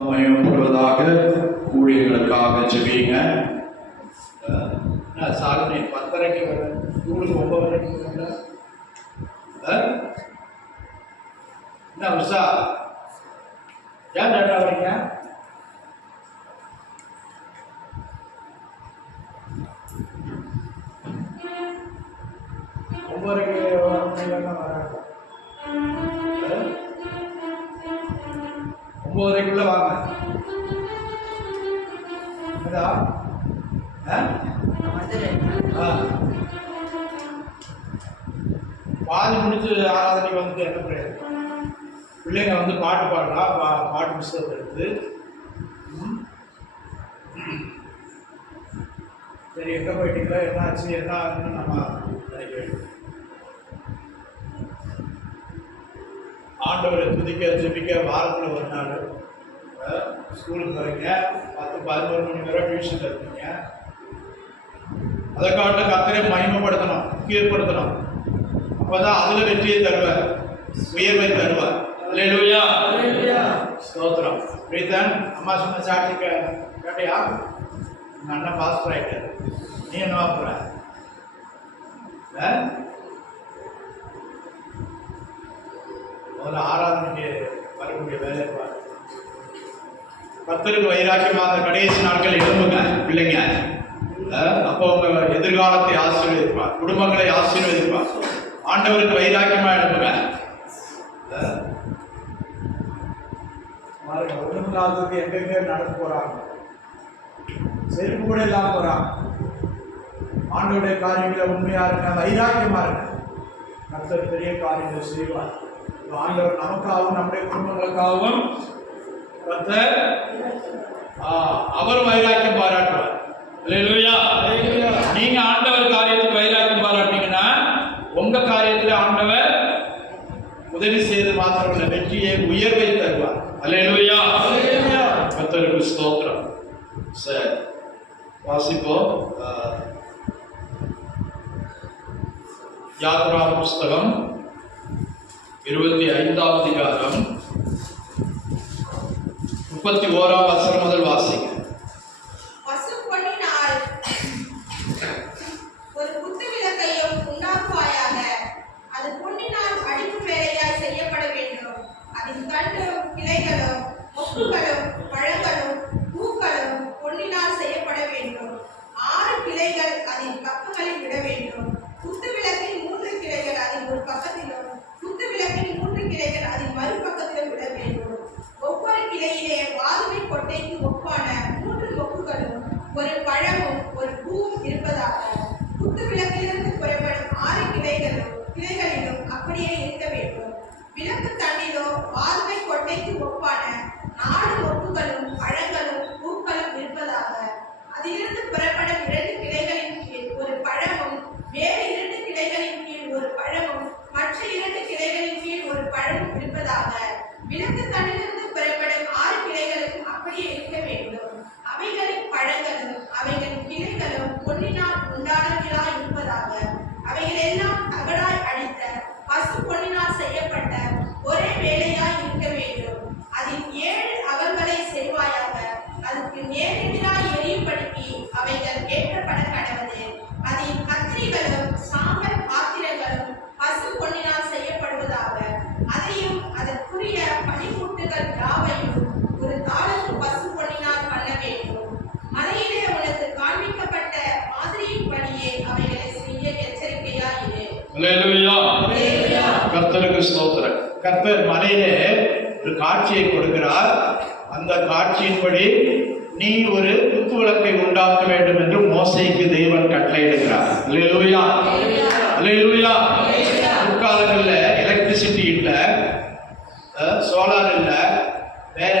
மயப்படுவதாக ஊழியர்களுக்காக ஜெபிங்க. சாதனை 10:30 வர ஸ்கூலுக்கு 9:30 என்ன உஷா ஏன் லேட்டா வரீங்க? ஒன்பதரைக்குள்ள வாங்க. பாதி முடிச்சு ஆராதனைக்கு வந்து என்ன பிரயோஜனம்? பிள்ளைங்க வந்து பாட்டு பாடலாம், பாட்டு புஸ்தகத்தை எடுத்து சரி எங்கே போயிட்டீங்களா, என்ன ஆச்சு, என்ன ஆகுதுன்னு நம்ம நினைக்க வேண்டும். ஆண்டவரை துதிக்க ஜெபிக்க வாரத்தில் ஒரு நாள் ஸ்கூலுக்கு வரீங்க, 10-11 மணி வரை டியூஷனில் இருக்கீங்க. அதை காட்ட கர்த்தரை மகிமைப்படுத்தணும், கீழ்படுத்தணும். அப்போதான் அதில் வெற்றியை தருவார், உயர்வை தருவார். அல்லேலூயா, ஸ்தோத்திரம். பிரீத்தன் அம்மா சொன்ன சாட்சி கேட்டியா? உங்கள் அண்ணன் பாஸ்டர் ஆகிட்டார், நீ என்ன போற? முதல்ல ஆராதனைக்கு வரக்கூடிய வேலை பாரு. கர்த்தருக்கு வைராக்கியமாக கடைசி நாட்கள் எழும்புங்க பிள்ளைங்க. அப்போ உங்க எதிர்காலத்தை ஆசீர்வதிப்பார், குடும்பங்களை ஆசீர்வதிப்பார். ஆண்டவருக்கு வைராக்கியமா எழும்புங்க. ஒன்றுமில்லாததுக்கு எங்கெங்க நடந்து போறாங்க, செருப்பு கூட இல்லாம போறாங்க. ஆண்டவருடைய காரியங்களை உண்மையா இருக்க, வைராக்கியமா இருக்க, கர்த்தர் பெரிய காரியங்களை செய்வார். ஆண்டவர் நமக்காகவும் நம்முடைய குடும்பங்களுக்காகவும் கர்த்தர் அவர் வைராக்கியம் பாராட்டுவார். அல்லேலூயா. நீங்க ஆண்டவர் காரியத்துக்கு வைராக்கியம் பாராட்டினீங்கன்னா உங்க காரியத்துல ஆண்டவர் உதவி செய்து மாத்திரமல்ல, வெற்றியை உயர்வை தருவார். அல்லேலூயா. கர்த்தருக்கு ஸ்தோத்திரம். சரி, வாசிப்போம். யாத்ரா புஸ்தகம் 25ஆம் அதிகாரம் 31ஆம் வசனம் முதல் வாசிங்க. ஒரு குத்து விளக்கையும் உண்டாக்குவாயாக. அது பொன்னினால் அடிக்கும் வேலையாய் செய்யப்பட வேண்டும். அதன் தண்டும் கிளைகளும் மொக்குகளும் பழங்களும் பூக்களும் பொன்னினால் செய்யப்பட வேண்டும். 6 கிளைகள் அதன் பக்கங்களில் விட வேண்டும். குத்து விளக்கின் 3 கிளைகள் அதன் ஒரு பக்கத்திலும், குத்து விளக்கின் 3 கிளைகள் அதன் மறுபக்கத்திலும் விட வேண்டும். ஒவ்வொரு கிளையிலே வாதுமை கொட்டைக்கு ஒப்பான 3 மொக்குகளும் ஒரு பழமும் ஒரு பூவும் இருப்பதாக. குத்து விளக்கிலிருந்து புறப்படும் 6 கிளைகளிலும் அப்படியே இருக்க வேண்டும். விளக்கு தண்டிலோ வாதுமை கொட்டைக்கு ஒப்பான 4 மொக்குகளும் பழங்களும் பூக்களும் இருப்பதாக. அதிலிருந்து புறப்படும் 2 கிளைகளின் கீழ் ஒரு பழமும், வேறு 2 கிளைகளின் கீழ் ஒரு பழமும், மற்ற 2 கிளைகளின் கீழ் ஒரு பழமும் இருப்பதாக. விளக்கு தண்டிலிருந்து புறப்படும் 6 கிளைகளும் அப்படியே இருக்க வேண்டும். அவைகளின் பழங்களும் அவைகளின் கிளைகளும் பொன்னினால் உண்டானவர்களாய் இருப்பதாக. அவைகள் எல்லாம் தகடாய் அடித்த பசு பொன்னினால் செய்யப்பட்ட ஒரே வேலையாய் இருக்க வேண்டும். அதில் 7 அவல்களை செய்வாயாக. அதுக்கு நேரெதிராய் எரியும்படிக்கு அவைகள் ஏற்றப்பட கடவது. அதில் கத்திரிகளும் சாம்பல் பாத்திரங்களும் பசு பொன்னினால் செய்யப்படுவதாக. அதையும் அதற்குரிய பனிமூட்டுகள் யாவையும் ஒரு தாளத்து பசு பொன்னினால் பண்ண வேண்டும். மலையிலே உனக்கு காண்பிக்கப்பட்ட மாதிரியின்படியே அவைகளை செய்ய எச்சரிக்கையாயிரு. அல்லேலூயா. கர்த்தருக்கு ஸ்தோத்திரம். கர்த்தர் மலையிலே ஒரு காட்சியை கொடுக்கிறார். அந்த காட்சியின்படி நீ ஒரு குத்து விளக்கை உண்டாக்க வேண்டும் என்று மோசேக்கு தேவன் கட்டளையிடுகிறார். அல்லேலூயா. அல்லேலூயா. முற்காலங்கள்ல எலக்ட்ரிசிட்டி இல்லை, சோலார் இல்லை, வேற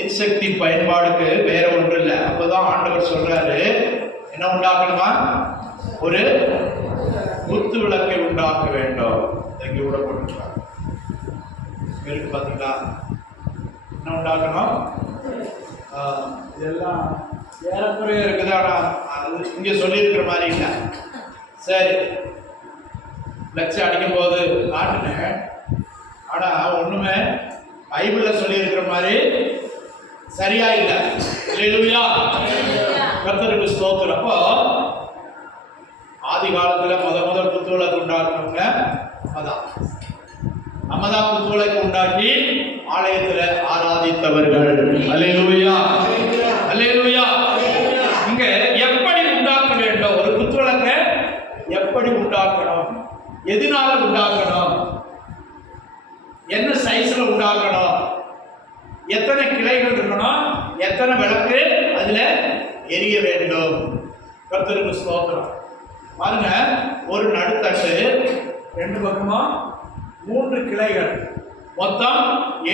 எரிசக்தி பயன்பாடுக்கு வேற ஒன்று இல்லை. அப்போதான் ஆண்டவர் சொல்றாரு, என்ன உண்டாக்கணுமா? ஒரு குத்து விளக்கை உண்டாக்க வேண்டும். எங்க கூட போட்டுருக்காங்க இருக்கு பார்த்தீங்களா? என்ன உண்டாக்கணும்? இதெல்லாம் ஏறக்குறைய இருக்குது, ஆனால் அது இங்கே சொல்லியிருக்கிற மாதிரி இல்லை. சரி, ஃப்ளெக்ஸ் அடிக்கும் போது காட்டுனேன், ஆனால் ஒன்றுமே பைபிள்ல சொல்லி இருக்கிற மாதிரி சரியா இல்ல. அல்லேலூயா. கர்த்தருக்கு ஸ்தோத்திரம். அப்போ ஆதி காலத்துல முதல் குத்துவிளக்கு உண்டாக்குனவங்க அதான் நம்மதான் குத்துவிளக்கு உண்டாக்கி ஆலயத்துல ஆராதித்தவர்கள். அல்லேலூயா. அல்லேலூயா. இங்க எப்படி உண்டாக்க வேண்டும்? ஒரு குத்துவிளக்க எப்படி உண்டாக்கணும்? எதனால உண்டாக்கணும்? என்ன சைஸ்ல உண்டாக்கணும்? எத்தனை கிளைகள் இருக்கணும்? எத்தனை விளக்கு அதுல எரிய வேண்டும்? கர்த்தருக்கு ஸ்தோத்திரம். பாருங்க, ஒரு நடுத்தட்டு, 2 பக்கமா 3 கிளைகள், மொத்தம்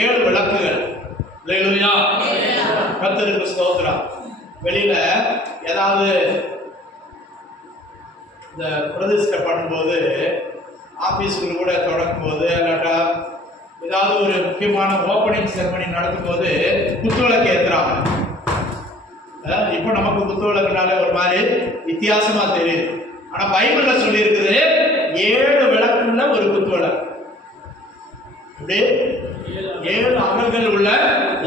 7 விளக்குகள். அல்லேலூயா. கர்த்தருக்கு ஸ்தோத்திரம். வெளியில ஏதாவது இந்த பிரதிஷ்டை பண்ணும்போது, ஆபீஸ்ல கூட தொடங்கும் போது, இல்லாட்டா ஏதாவது ஒரு முக்கியமான ஓப்பனிங் செரமனி நடக்கும் போது குத்துவிளக்கு ஏத்துறாங்க. இப்போ நமக்கு குத்துவிளக்குனால ஒரு மாதிரி வித்தியாசமா தெரியுது. ஆனா பைபிள்ல சொல்லி இருக்குது 7 விளக்குள்ள ஒரு குத்துவிளக்கு. இப்படி 7 அகல்கள் உள்ள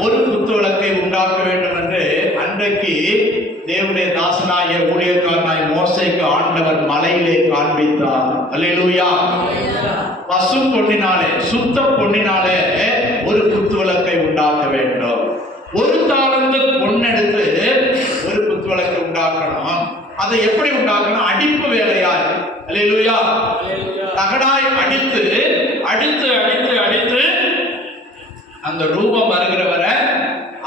ஒரு குத்துவிளக்கை உண்டாக்க வேண்டும் என்று அன்றைக்கு தேவனுடைய தாசனாய ஊழியக்காரனாய் மோசேக்கு ஆண்டவர் மலையிலே காண்பித்தார். அல்லேலூயா. பசு பொன்னினாலே, சுத்த பொன்னினாலே ஒரு குத்துவிளக்கை உண்டாக்க வேண்டும். 1 தாலந்து பொன்னெடுத்து ஒரு குத்துவிளக்கை உண்டாக்கணும். அதை எப்படி உண்டாக்கணும்? அடிப்பு வேலையாய். அல்லேலூயா. தகடாய் அடித்து அடித்து அடித்து அடித்து அந்த ரூபம் வருகிற வரை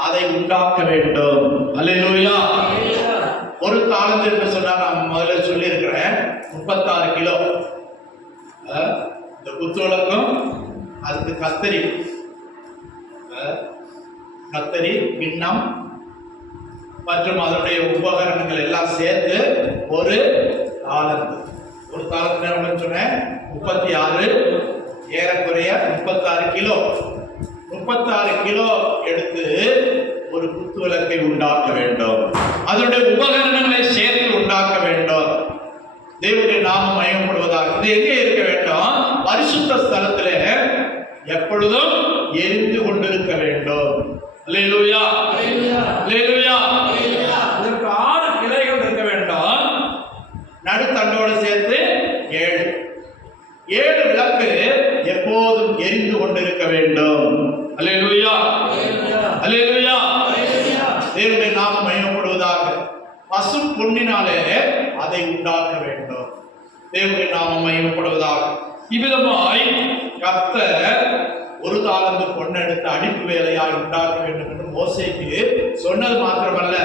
அதை உண்டாக்க வேண்டும். அல்லேலூயா. 1 தாலந்து என்று சொன்னா நான் முதல்ல சொல்லி இருக்கிறேன் 36 கிலோ. இந்த குத்துவிளக்கும் அதுக்கு கத்தரி பின்னம் மற்றும் அதனுடைய உபகரணங்கள் எல்லாம் சேர்த்து 1 தாலந்து. 1 தாலந்து சொன்னேன் 36, ஏறக்குறைய 36 கிலோ. 36 கிலோ எடுத்து ஒரு குத்துவிளக்கை உண்டாக்க வேண்டும். அதனுடைய உபகரணங்களை சேர்த்து உண்டாக்க வேண்டும். தேவனுடைய நாமம் மகிமைப்படுவதாக. இது எங்கே இருக்க வேண்டும்? பரிசுத்த ஸ்தலத்திலே எப்பொழுதும் எரிந்து கொண்டிருக்க வேண்டும். அல்லேலூயா. அல்லேலூயா. இதற்கு 6 கிளைகள் இருக்க வேண்டும். நடுத்தண்டோடு சேர்த்து 7 விளக்கு எப்போதும் எரிந்து கொண்டிருக்க வேண்டும். அல்லேலூயா. அல்லேலூயா. தேவனுடைய நாமம் மகிமைப்படுவதாக. பசு பொன்னினாலே அதை உண்டாக்க வேண்டும். தேவனுடைய நாமம் மகிமைப்படுவதாக. இவ்விதமாய் கர்த்தர் 1 தாலந்து பொன்னெடுத்து அடிப்பு வேலையாய் உண்டாக்க வேண்டும் என்று மோசேக்கு சொன்னது மாத்திரமல்ல,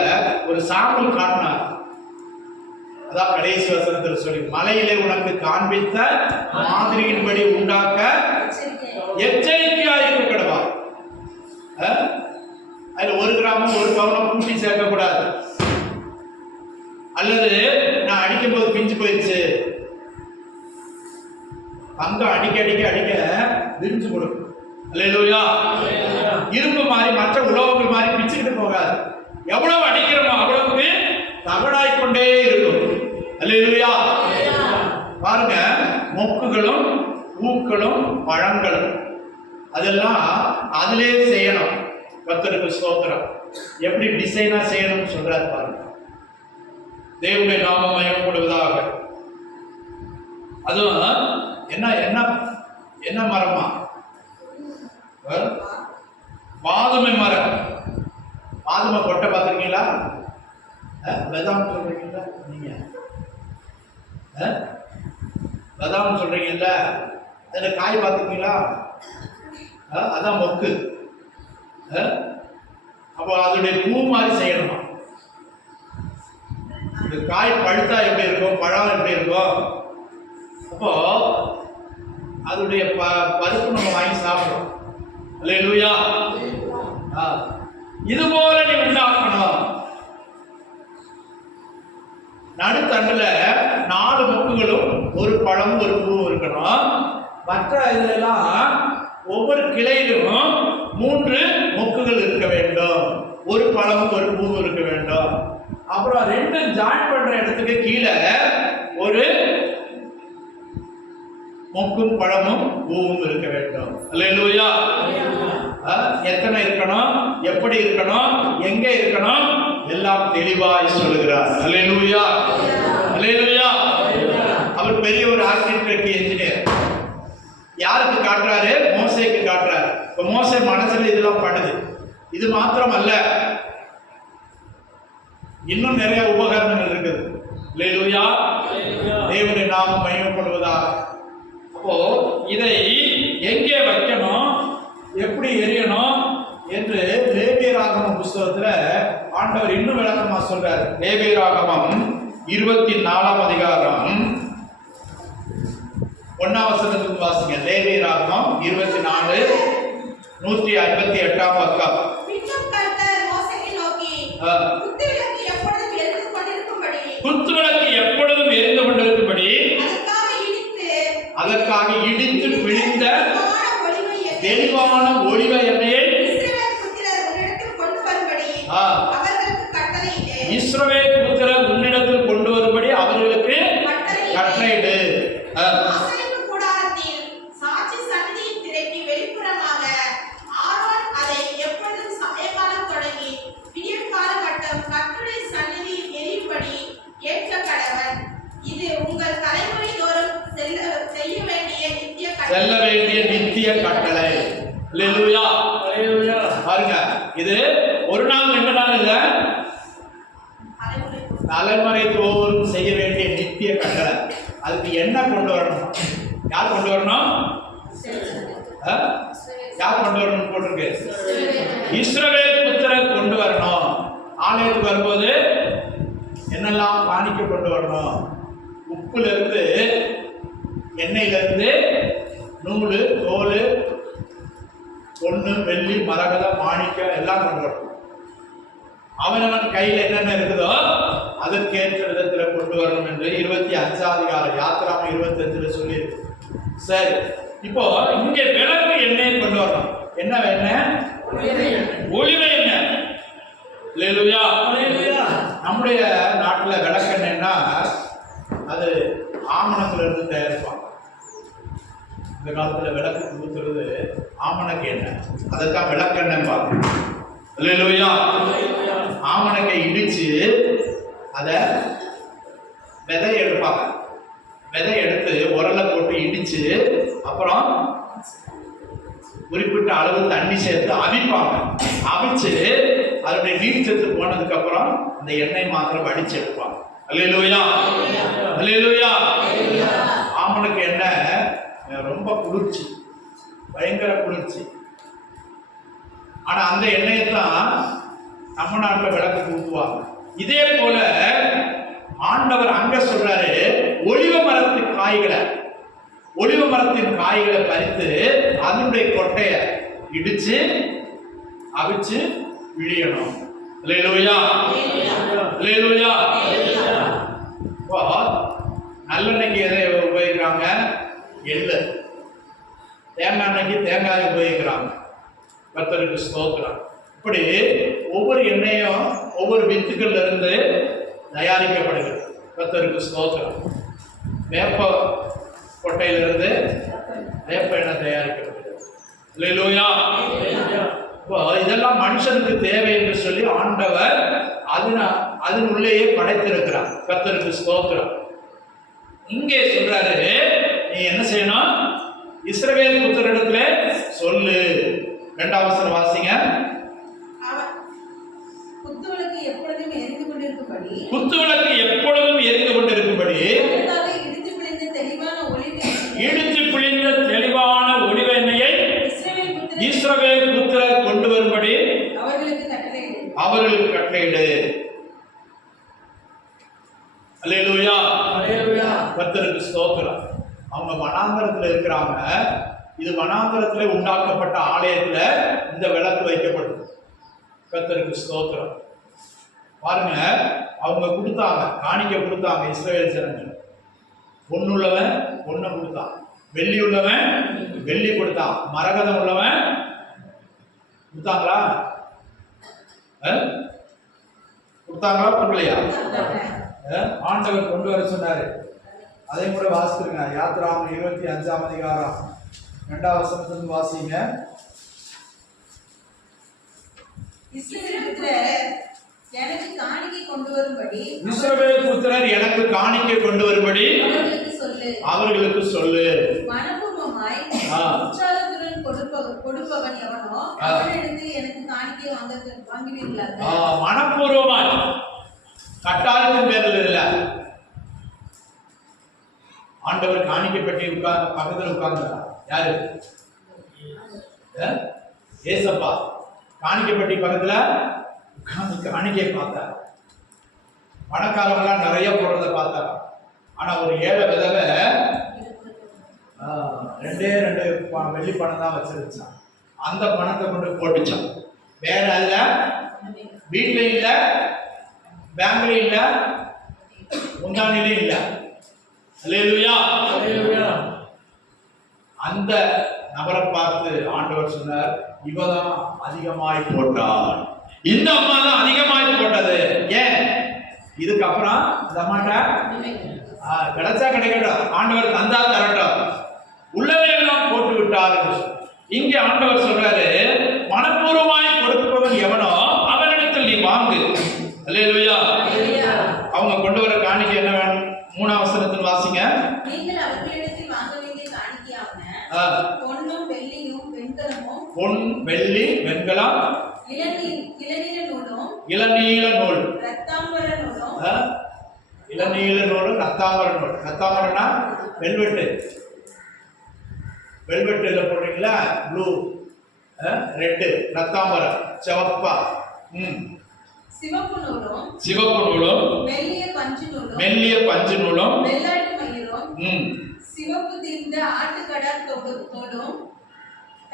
ஒரு சாம்பிள் காட்டினார். அதான் கடைசி வசனத்தில் சொல்லி, மலையிலே உனக்கு காண்பித்த மாதிரியின்படி உண்டாக்க எச்சரிக்கையாக இருக்க கடவா. அதுல 1 கிராமம் 1 பவுனம் கூட்டி சேர்க்க கூடாது. அல்லது நான் அடிக்கும் போது பிஞ்சு போயிடுச்சு, தங்கம் அடிக்க அடிக்க அடிக்க விரிஞ்சு கொடுக்கும். அல்லேலூயா. இரும்பு மாதிரி மற்ற உலோகங்கள் மாதிரி பிச்சுக்கிட்டு போகாது. எவ்வளவு அடிக்கிறோமோ அவ்வளவுக்கு தகடாய்க்கொண்டே இருக்கும். அல்லேலூயா. பாருங்க, மொக்குகளும் பூக்களும் பழங்களும் அதெல்லாம் அதிலே செய்யணும். கர்த்தருக்கு ஸ்தோத்திரம். எப்படி டிசைனா செய்யணும்னு சொல்றாரு பாருங்க. தேவனுடைய நாமம் மகிமைப்படுவதாக. அதுவும் என்ன என்ன என்ன மரமா? பாதுமை மரம். பாதுமை கொட்டை பார்த்துருக்கீங்களா? வெதாம் சொல்றீங்களா நீங்க? வெதாம் சொல்றீங்கல்ல, அதுல காய் பார்த்துருக்கீங்களா? அதான் மொக்கு. அப்போ அதனுடைய பூ மாதிரி செய்யணுமா? இந்த காய் பழுத்தா எப்படி இருக்கும், பழம் எப்படி இருக்கும்? அப்போ அதனுடைய பருப்பு நம்ம வாங்கி சாப்பிடுறோம். அல்லேலூயா. இது போல நீ உண்டாக்கணும். நடுத்தண்டுல 4 மொக்குகளும் 1 பழமும் 1 பூவும் இருக்கணும். மற்ற இதெல்லாம் ஒவ்வொரு கிளையிலும் 3 மொக்குகள் இருக்க வேண்டும். 1 பழமும் 1 பூவும் இருக்க வேண்டும். அப்புறம் 2 ஜாயின் பண்ற இடத்துக்கு கீழே 1 மொக்கும் பழமும் பூவும் இருக்க வேண்டும். அல்லேலூயா. எத்தனை இருக்கணும், எப்படி இருக்கணும், எங்க இருக்கணும், எல்லாம் தெளிவாய் சொல்லுகிறார். அல்லேலூயா, அல்லேலூயா. அவர் பெரிய ஒரு ஆர்கிடெக்ட் இன்ஜினியர். யாருக்கு காட்டுறாரு? மோசேக்கு காட்டுறாரு. இப்ப மோசே மனசுல இதெல்லாம் படுது. இது மாத்திரம் அல்ல, இன்னும் நிறைய உபகரணங்கள் இருக்குது. அல்லேலூயா, தேவனுடைய நாமம் மகிமைப்படுவதாக. அப்போ இதை எங்கே வைக்கணும், எப்படி எரியணும் என்று லேவியராகமம் புஸ்தகத்துல ஆண்டவர் இன்னும் விளக்கமா சொல்றாரு. லேவியராகமம் 24ஆம் அதிகாரம் 1ஆம் வசனத்துக்கு வாசிங்க. லேவியராகமம் 24 158ஆம் பக்கம். பின்னும் கர்த்தர் மோசேயை நோக்கி, குத்துவிளக்கு எப்பொழுதும் எரிந்து கொண்டிருக்கும்படி அதற்காக இடித்து பிழிந்த தெளிவான ஒளிவ எண்ணெயை இஸ்ரவேல் புத்திரர் உன்னிடத்தில் கொண்டு வரும்படி அவர்களுக்கு கட்டளையிடு. செல்ல வேண்டிய நித்திய கட்டளை. அல்லேலூயா, அல்லேலூயா. பாருங்க, இது ஒரு நாள் 2 நாள் இல்ல, தலைமுறை தோறும் செய்ய வேண்டிய நித்திய கட்டளை. அதுக்கு என்ன கொண்டு வரணும்? யார் கொண்டு வரணும்? யார் கொண்டு வரணும் போட்டிருக்கு? இஸ்ரவேல் புத்திரர் கொண்டு வரணும். ஆலயத்துக்கு வரும்போது என்னெல்லாம் காணிக்க கொண்டு வரணும்? உப்புல இருந்து, எண்ணெயில இருந்து, நூல், தோல், பொண்ணு, வெள்ளி, மரகதம், மாணிக்கம் எல்லாம் கொண்டு வரணும். அவனவன் கையில் என்னென்ன இருக்குதோ அதற்கேற்ற விதத்துல கொண்டு வரணும் என்று 25ஆம் அதிகாரம் யாத்திராமம் 25 சொல்லியிருக்கு. சரி, இப்போ இங்கே விளக்கு எண்ணெயை கொண்டு வரணும். என்ன எண்ணெய்? ஒளிவ எண்ணெய். அல்லேலூயா, அல்லேலூயா. நம்முடைய நாட்டுல விளக்கெண்ணெய்னா அது ஆமணத்துல இருந்து தயாரிப்பாங்க. இந்த காலத்துல விளக்கு கொடுத்துறது ஆமணக்கு எண்ணெய், அதைத்தான் விளக்கெண்ணெய் பார்க்கணும். அல்லேலூயா. ஆமணக்கை இடிச்சு அதை விதை எடுப்பாங்க. விதை எடுத்து உரலை போட்டு இடிச்சு அப்புறம் குறிப்பிட்ட அளவு தண்ணி சேர்த்து அவிப்பாங்க. அவிச்சு அதனுடைய நீர் சத்து போனதுக்கு அப்புறம் அந்த எண்ணெய் மாத்திரம் வடிச்சு எடுப்பாங்க. அல்லேலூயா, அல்லேலூயா. ஆமணக்கு எண்ணெய் ரொம்ப குளிர்ச்சி, பயங்கர குளிர்ச்சி. ஆனா அந்த எண்ணெயை தான் நம்ம நாட்டில் விளக்கு ஊற்றுவாங்க. இதே போல ஆண்டவர் அங்க சொல்றாரு, ஒலிவ மரத்தின் காய்களை பறித்து அதனுடைய கொட்டைய இடிச்சு அவிச்சு விழியணும். அல்லேலூயா, அல்லேலூயா. இப்போ நல்லெண்ணெய்க்கு எதை உபயோகிக்கிறாங்க? எள்ளு. தேங்காய் எண்ணெய்க்கு தேங்காய் உபயோகிக்கிறாங்க. கர்த்தருக்கு ஸ்தோத்திரம். இப்படி ஒவ்வொரு எண்ணெயும் ஒவ்வொரு வித்துக்கள்ல இருந்து தயாரிக்கப்படுகிறது. கர்த்தருக்கு ஸ்தோத்திரம். வேப்ப கொட்டையிலிருந்து வேப்ப எண்ணெய் தயாரிக்கப்படுகிறது. அல்லேலூயா. இதெல்லாம் மனுஷனுக்கு தேவை என்று சொல்லி ஆண்டவர் அதனுள்ளேயே படைத்திருக்கிறார். கர்த்தருக்கு ஸ்தோத்திரம். இங்கே சொல்றாரு, நீ என்ன செய்யணும்? இஸ்ரவேல் புத்திரரிடத்துல சொல்லு. 2ஆம் வசனம் வாசிங்க. குத்துவிளக்கு எப்பொழுதும் எரிந்து கொண்டிருக்கும்படி இடித்து பிழிந்த தெளிவான ஒளிவ எண்ணெயை இஸ்ரவேல் புத்திரர் கொண்டு வரும்படி அவர்களுக்கு கட்டளையிடு. அல்லேலூயா, அல்லேலூயா. கர்த்தருக்கு ஸ்தோத்திரம். அவங்க வனாந்தரத்துல இருக்கிறாங்க. இது வனாந்தரத்துல உண்டாக்கப்பட்ட ஆலயத்துல இந்த விளக்கு வைக்கப்பட்டது. கர்த்தருக்கு ஸ்தோத்திரம். பாருங்க, அவங்க கொடுத்தாங்க, காணிக்க கொடுத்தாங்க. இஸ்ரவேல் ஜனங்கள் பொண்ணுள்ளவன் பொண்ணை கொடுத்தான், வெள்ளி உள்ளவன் வெள்ளி கொடுத்தான், மரகதம் உள்ளவன் கொடுத்தாங்களா? கொடுத்தாங்களா? கொடுக்கலையா? ஆண்டவர் கொண்டு வர சொன்னாரு. அதை கூட வாசித்துருங்க. யாத்திராமம் 25ஆம் அதிகாரம் 2ஆம் வசனத்திலிருந்து வாசிங்க. இஸ்ரவேல் புத்திரர் எனக்கு காணிக்கை கொண்டு வரும்படி இஸ்ரவேல் புத்திரர் எனக்கு காணிக்கை கொண்டு வரும்படி அவர்களுக்கு சொல்லு. மனப்பூர்வமாய் உற்சாகத்துடன் கொடுப்பவன் எவனோ அவனிடத்தில் எனக்கு காணிக்கை வாங்குவீர்களாக. மனப்பூர்வமாய், கட்டாயத்தின் பேரில் இல்ல. ஆண்டவர் காணிக்கை பெட்டி பக்கத்தில் உட்கார்ந்து யாரு? ஏசப்பா காணிக்கை பெட்டி பக்கத்துல உட்கார்ந்து காணிக்கை பார்த்தார். பணக்காரங்களாம் நிறைய போடுறத பார்த்தார். ஆனா ஒரு ஏழை விதவை 2 வெள்ளி பணம் தான் வச்சிருச்சான். அந்த பணத்தை கொண்டு போட்டுச்சான். வேற அல்ல, வீட்டுல இல்ல, பேங்க்ல இல்ல, முந்தானிலும் இல்ல. அல்லேலூயா. அந்த நபரை பார்த்து ஆண்டவர் சொன்னார், இவதான் அதிகமாய் போட்டார். இந்த அம்மா தான் அதிகமாய் போட்டது. ஏன்? இதுக்கப்புறம் இந்த அம்மாட்ட கிடைச்சா கிடைக்கட்டும், ஆண்டவர் தந்தா தரட்டும், உள்ளவே எல்லாம் போட்டு விட்டார். இங்கே ஆண்டவர் சொல்றாரு, மனப்பூர்வமாய் கொடுப்பவன் எவனோ அவனிடத்தில் நீ வாங்கு. அல்லேலூயா. அவங்க கொண்டு வர காணிக்கை என்ன வேணும்? 3ஆம் வசனத்தில் வாசிங்க. நீங்கள் அவர்களிடத்தில் வாங்க வேண்டிய காணிக்கையாவன பொன்னும் வெள்ளியும் வெண்கலமும், பொன் வெள்ளி வெண்கலம், இளநீல நூலும், இளநீல நூல், இரத்தாம்பர நூலும், இளநீல நூல், ரத்தாம்பர நூல். ரத்தாம்பரம்னா வெல்வெட்டு. வெல்வெட்டுல போடுறீங்களா? ப்ளூ, ரெட், ரத்தாம்பரம் சிவப்பா. சிவப்பு நூலும், சிவப்பு நூலும், மெல்லிய பஞ்சு நூலும், மெல்லிய பஞ்சு நூலும், வெள்ளாட்டு மயிரும், சிவப்பு தீர்ந்த ஆட்டுக்கடா தோலும்,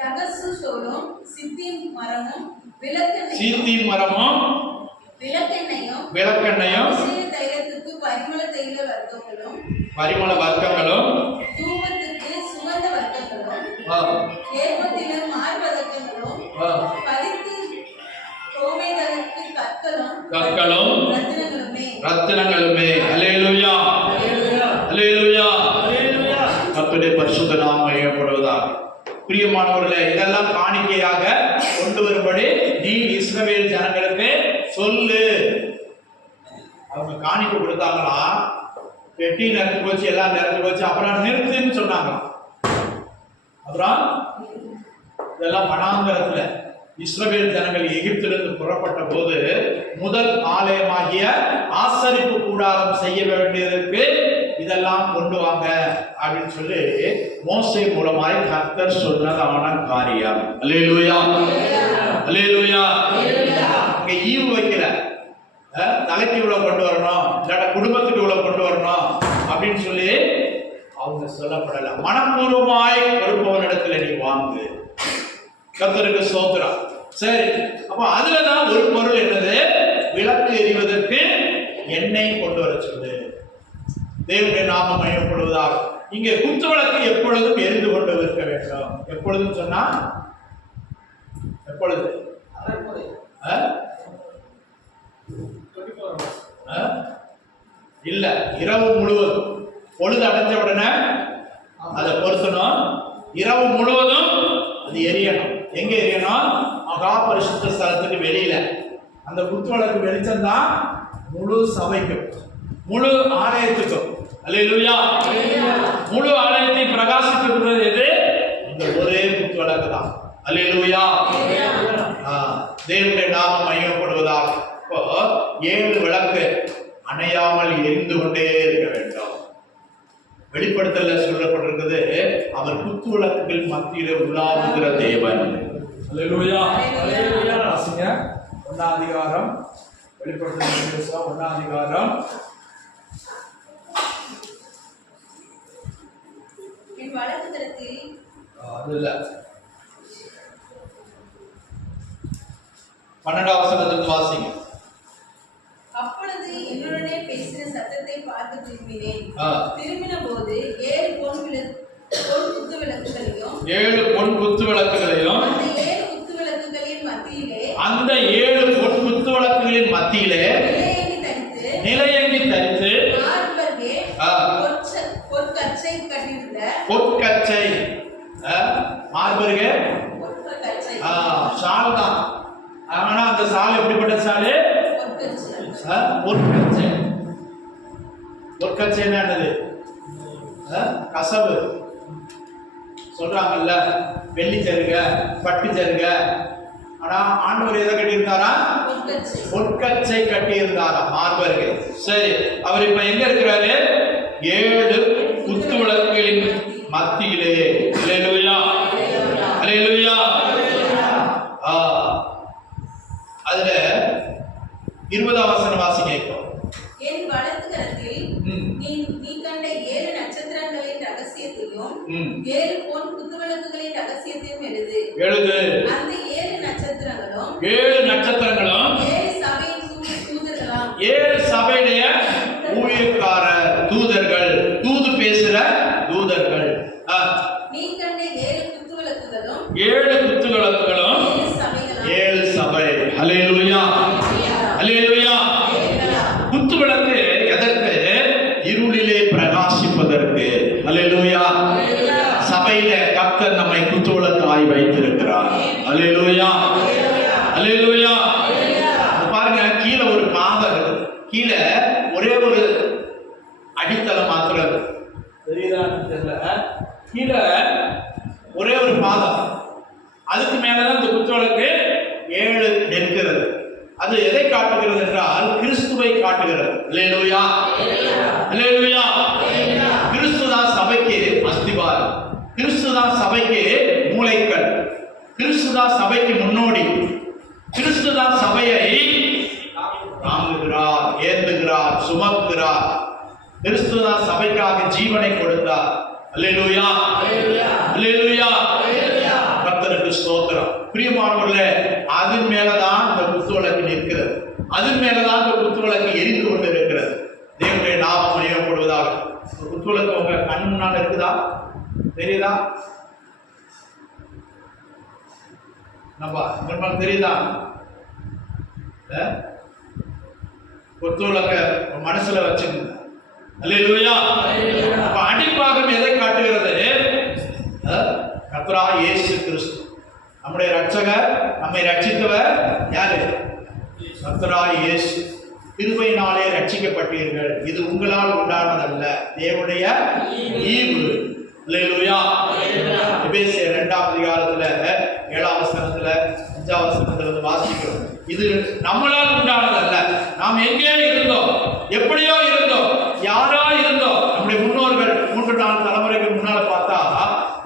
தகசு தோலும், சித்தீம் மரமும், விளக்கெண்ணையும், தைலத்துக்கு பரிமள தைல வர்க்கங்களும், தூபத்துக்கு சுகந்த வர்க்கங்களும், ஏற்பத்திலும் மார்பதக்கங்களும், பரித்தி கோமேதகத்துக்கு கற்களும் ரத்தினங்களுமே. அல்லேலூயா. அல்லேலூயா. கர்த்தருடைய பரிசுத்த நாமம் மகிமைப்படுவதாக. பிரியமானவர்களே, இதெல்லாம் காணிக்கையாக கொண்டு வரும்படி நீ இஸ்ரவேல் ஜனங்களுக்கு சொல்லு. அவங்க காணிக்கை கொடுத்தாங்களா, பெட்டி நிறைஞ்சு போச்சு, எல்லாம் நிறைஞ்சு போச்சு, அப்புறம் நிறுத்துன்னு சொன்னாங்க. அப்புறம் இதெல்லாம் வனாந்தரத்துல இஸ்ரவேல் ஜனங்கள் எகிப்திலிருந்து புறப்பட்ட போது முதல் ஆலயமாகிய ஆசரிப்பு கூடாரம் செய்ய வேண்டியதற்கு இதெல்லாம் கொண்டு வாங்க அப்படின்னு சொல்லி மோசே மூலமாய் கர்த்தர் சொன்னதான காரியம். அல்லேலூயா. அல்லேலூயா. அங்க ஈவு வைக்கல, தலைக்கு இவ்வளவு கொண்டு வரணும், இல்லாட்ட குடும்பத்துக்கு இவ்வளவு கொண்டு வரணும் அப்படின்னு சொல்லி அவங்க சொல்லப்படல. மனப்பூர்வமாய் கொடுப்பவனிடத்துல நீ வாங்கு. கர்த்தருக்கு ஸ்தோத்திரம். சரி, அப்ப அதுலதான் ஒரு பொருள் என்னது? விளக்கு எரிவதற்கு எண்ணெய் கொண்டு வர சொல்லு. தேவனுடைய நாமம் மகிமைப்படுவதாக. இங்கே குத்து விளக்கு எப்பொழுதும் எரிந்து கொண்டு இருக்க வேண்டும். எப்பொழுதும் சொன்னா எப்பொழுது? இல்ல, இரவு முழுவதும். பொழுது அடைஞ்ச உடனே அதை பொருத்தணும். இரவு முழுவதும் அது எரியணும். எங்க எரியணும்? மகா பரிசுத்த ஸ்தலத்துக்கு வெளியில. அந்த குத்து விளக்கு வெளிச்சம் தான் முழு சபைக்கும், முழு ஆலயத்துக்கும். அல்லேலூயா. முழு ஆலயத்தை பிரகாசிக்கிறது எது? இந்த ஒரே குத்து விளக்கு தான். அல்லேலூயா. தேவனுடைய நாமம் மகிமைப்படுவதாக. இப்போ 7 விளக்கு அணையாமல் எரிந்து கொண்டே இருக்க வேண்டும். வெளிப்படுத்தல சொல்லப்பட்டிருக்கிறது, அவர் குத்து விளக்குகள் மத்தியிலே உலாவுகிற தேவன். அல்லேலூயா. அல்லேலூயா. வாசிங்க 1ஆம் அதிகாரம், வெளிப்படுத்தல் 1ஆம் அதிகாரம். என் வலது கரத்தில் அது இல்ல, 12ஆம் வசனத்திலிருந்து வாசிங்க. அப்பொழுது என்னுடனே பேசின சத்தத்தை பார்த்து திரும்பினேன். திரும்பின போது 7 பொன் குத்து விளக்குகளையும், 7 பொன் குத்து விளக்குகளையும், அந்த 7 பொன் குத்து விளக்குகளின் மத்தியிலே நிலையங்கி தரித்து பொற்கச்சை மார்பருகே ஷால் தான். ஆனா அந்த எப்படிப்பட்ட சாலை? பொற்கச்சை. பொற்கச்சை என்னது? கசவு சொல்றாங்கல்ல, வெள்ளி சருக, பட்டு சருக. ஆனா ஆண்டவர் எதை கட்டியிருந்தாரா? பொற்கச்சை கட்டியிருந்தாரா மார்பருக்கு. சரி, அவர் இப்ப எங்க இருக்கிறாரு? 7 குத்து விளக்குகளின் மத்தியிலே. அல்லேலூயா, அல்லேலூயா. அதுல 20ஆம் வசனம் வாசிங்க. இப்போ என் வலது கரத்தில் நீ கண்ட 7 நட்சத்திரங்களின் ரகசியத்தையும் 7 பொன் குத்துவிளக்குகளின் ரகசியத்தையும் எழுது. அந்த 7 நட்சத்திரங்களும் 7 சபையின் தூதர்களாம். 7 சபையுடைய ஊழியக்காரர், தூதர்கள், தூது பேசுற தூதர்கள். நீ கண்ட 7 குத்துவிளக்குகளும் 7 சபை. அல்லேலூயா, அல்லேலூயா. குத்துவிளக்கு எதற்கு? இருளிலே பிரகாசிப்பதற்கு. அல்லேலூயா. சபையில கர்த்தர் நம்மை குத்துவிளக்காய் வைத்திருக்கிறார். அல்லேலூயா, அல்லேலூயா. பாருங்க, கீழே ஒரு பாதம் இருக்கு. கீழே ஒரே ஒரு அடித்தளம் மாத்திரம் தெரியுதான்னு தெரியல. கீழே ஒரே ஒரு பாதம், அதுக்கு மேலதான் இந்த குத்துவிளக்கு 7 நிற்கிறது. அது எதை காட்டுகிறது என்றால் கிறிஸ்துவை காட்டுகிறது. அல்லேலூயா, அல்லேலூயா. கிறிஸ்துதான் சபைக்கு அஸ்திவாரம், கிறிஸ்துதான் சபைக்கு மூளைக்கல், கிறிஸ்துதான் சபைக்கு முன்னோடி, கிறிஸ்துதான் சபையை தாங்குகிறார், ஏந்துகிறார், சுமக்கிறார். கிறிஸ்துதான் சபைக்காக ஜீவனை கொடுத்தார். அல்லேலூயா, அல்லேலூயா. கர்த்தருக்கு ஸ்தோத்திரம். பிரியமானவர்களே, அதன் மேலதான் இந்த குத்துவிளக்கு நிற்கிறது. அதன் மேலதான் இந்த குத்துவிளக்கு எரிந்து கொண்டு இருக்கிறது. தேவனுடைய நாமம் மகிமைப்படுவதாக. குத்துவிளக்கு உங்க கண் முன்னால் இருக்குதா? தெரியுதா? நம்ம தெரியுதா? குத்துவிளக்க மனசுல வச்சுக்கோங்க. அல்லேலூயா. அப்ப அடிப்பாகம் எதை காட்டுகிறது? கர்த்தராகிய இயேசு கிறிஸ்து நம்முடைய ரட்சகர், நம்மை ரட்சித்தவர் யாரு? கர்த்தராகிய இயேசு. கிருபையினாலே ரட்சிக்கப்பட்டீர்கள், இது உங்களால் உண்டானதல்ல, தேவனுடைய ஈவு. அல்லேலூயா. எபேசியர் 2ஆம் அதிகாரத்துல 7ஆம் வசனத்துல 5ஆம் வசனத்துல வாசிக்கிறோம். இது நம்மளால் உண்டானதல்ல. நாம் எங்கே இருந்தோம், எப்படியோ இருந்தோம், யாரோ இருந்தோம். நம்முடைய முன்னோர்கள் 3-4 தலைமுறைக்கு முன்னால பார்த்தா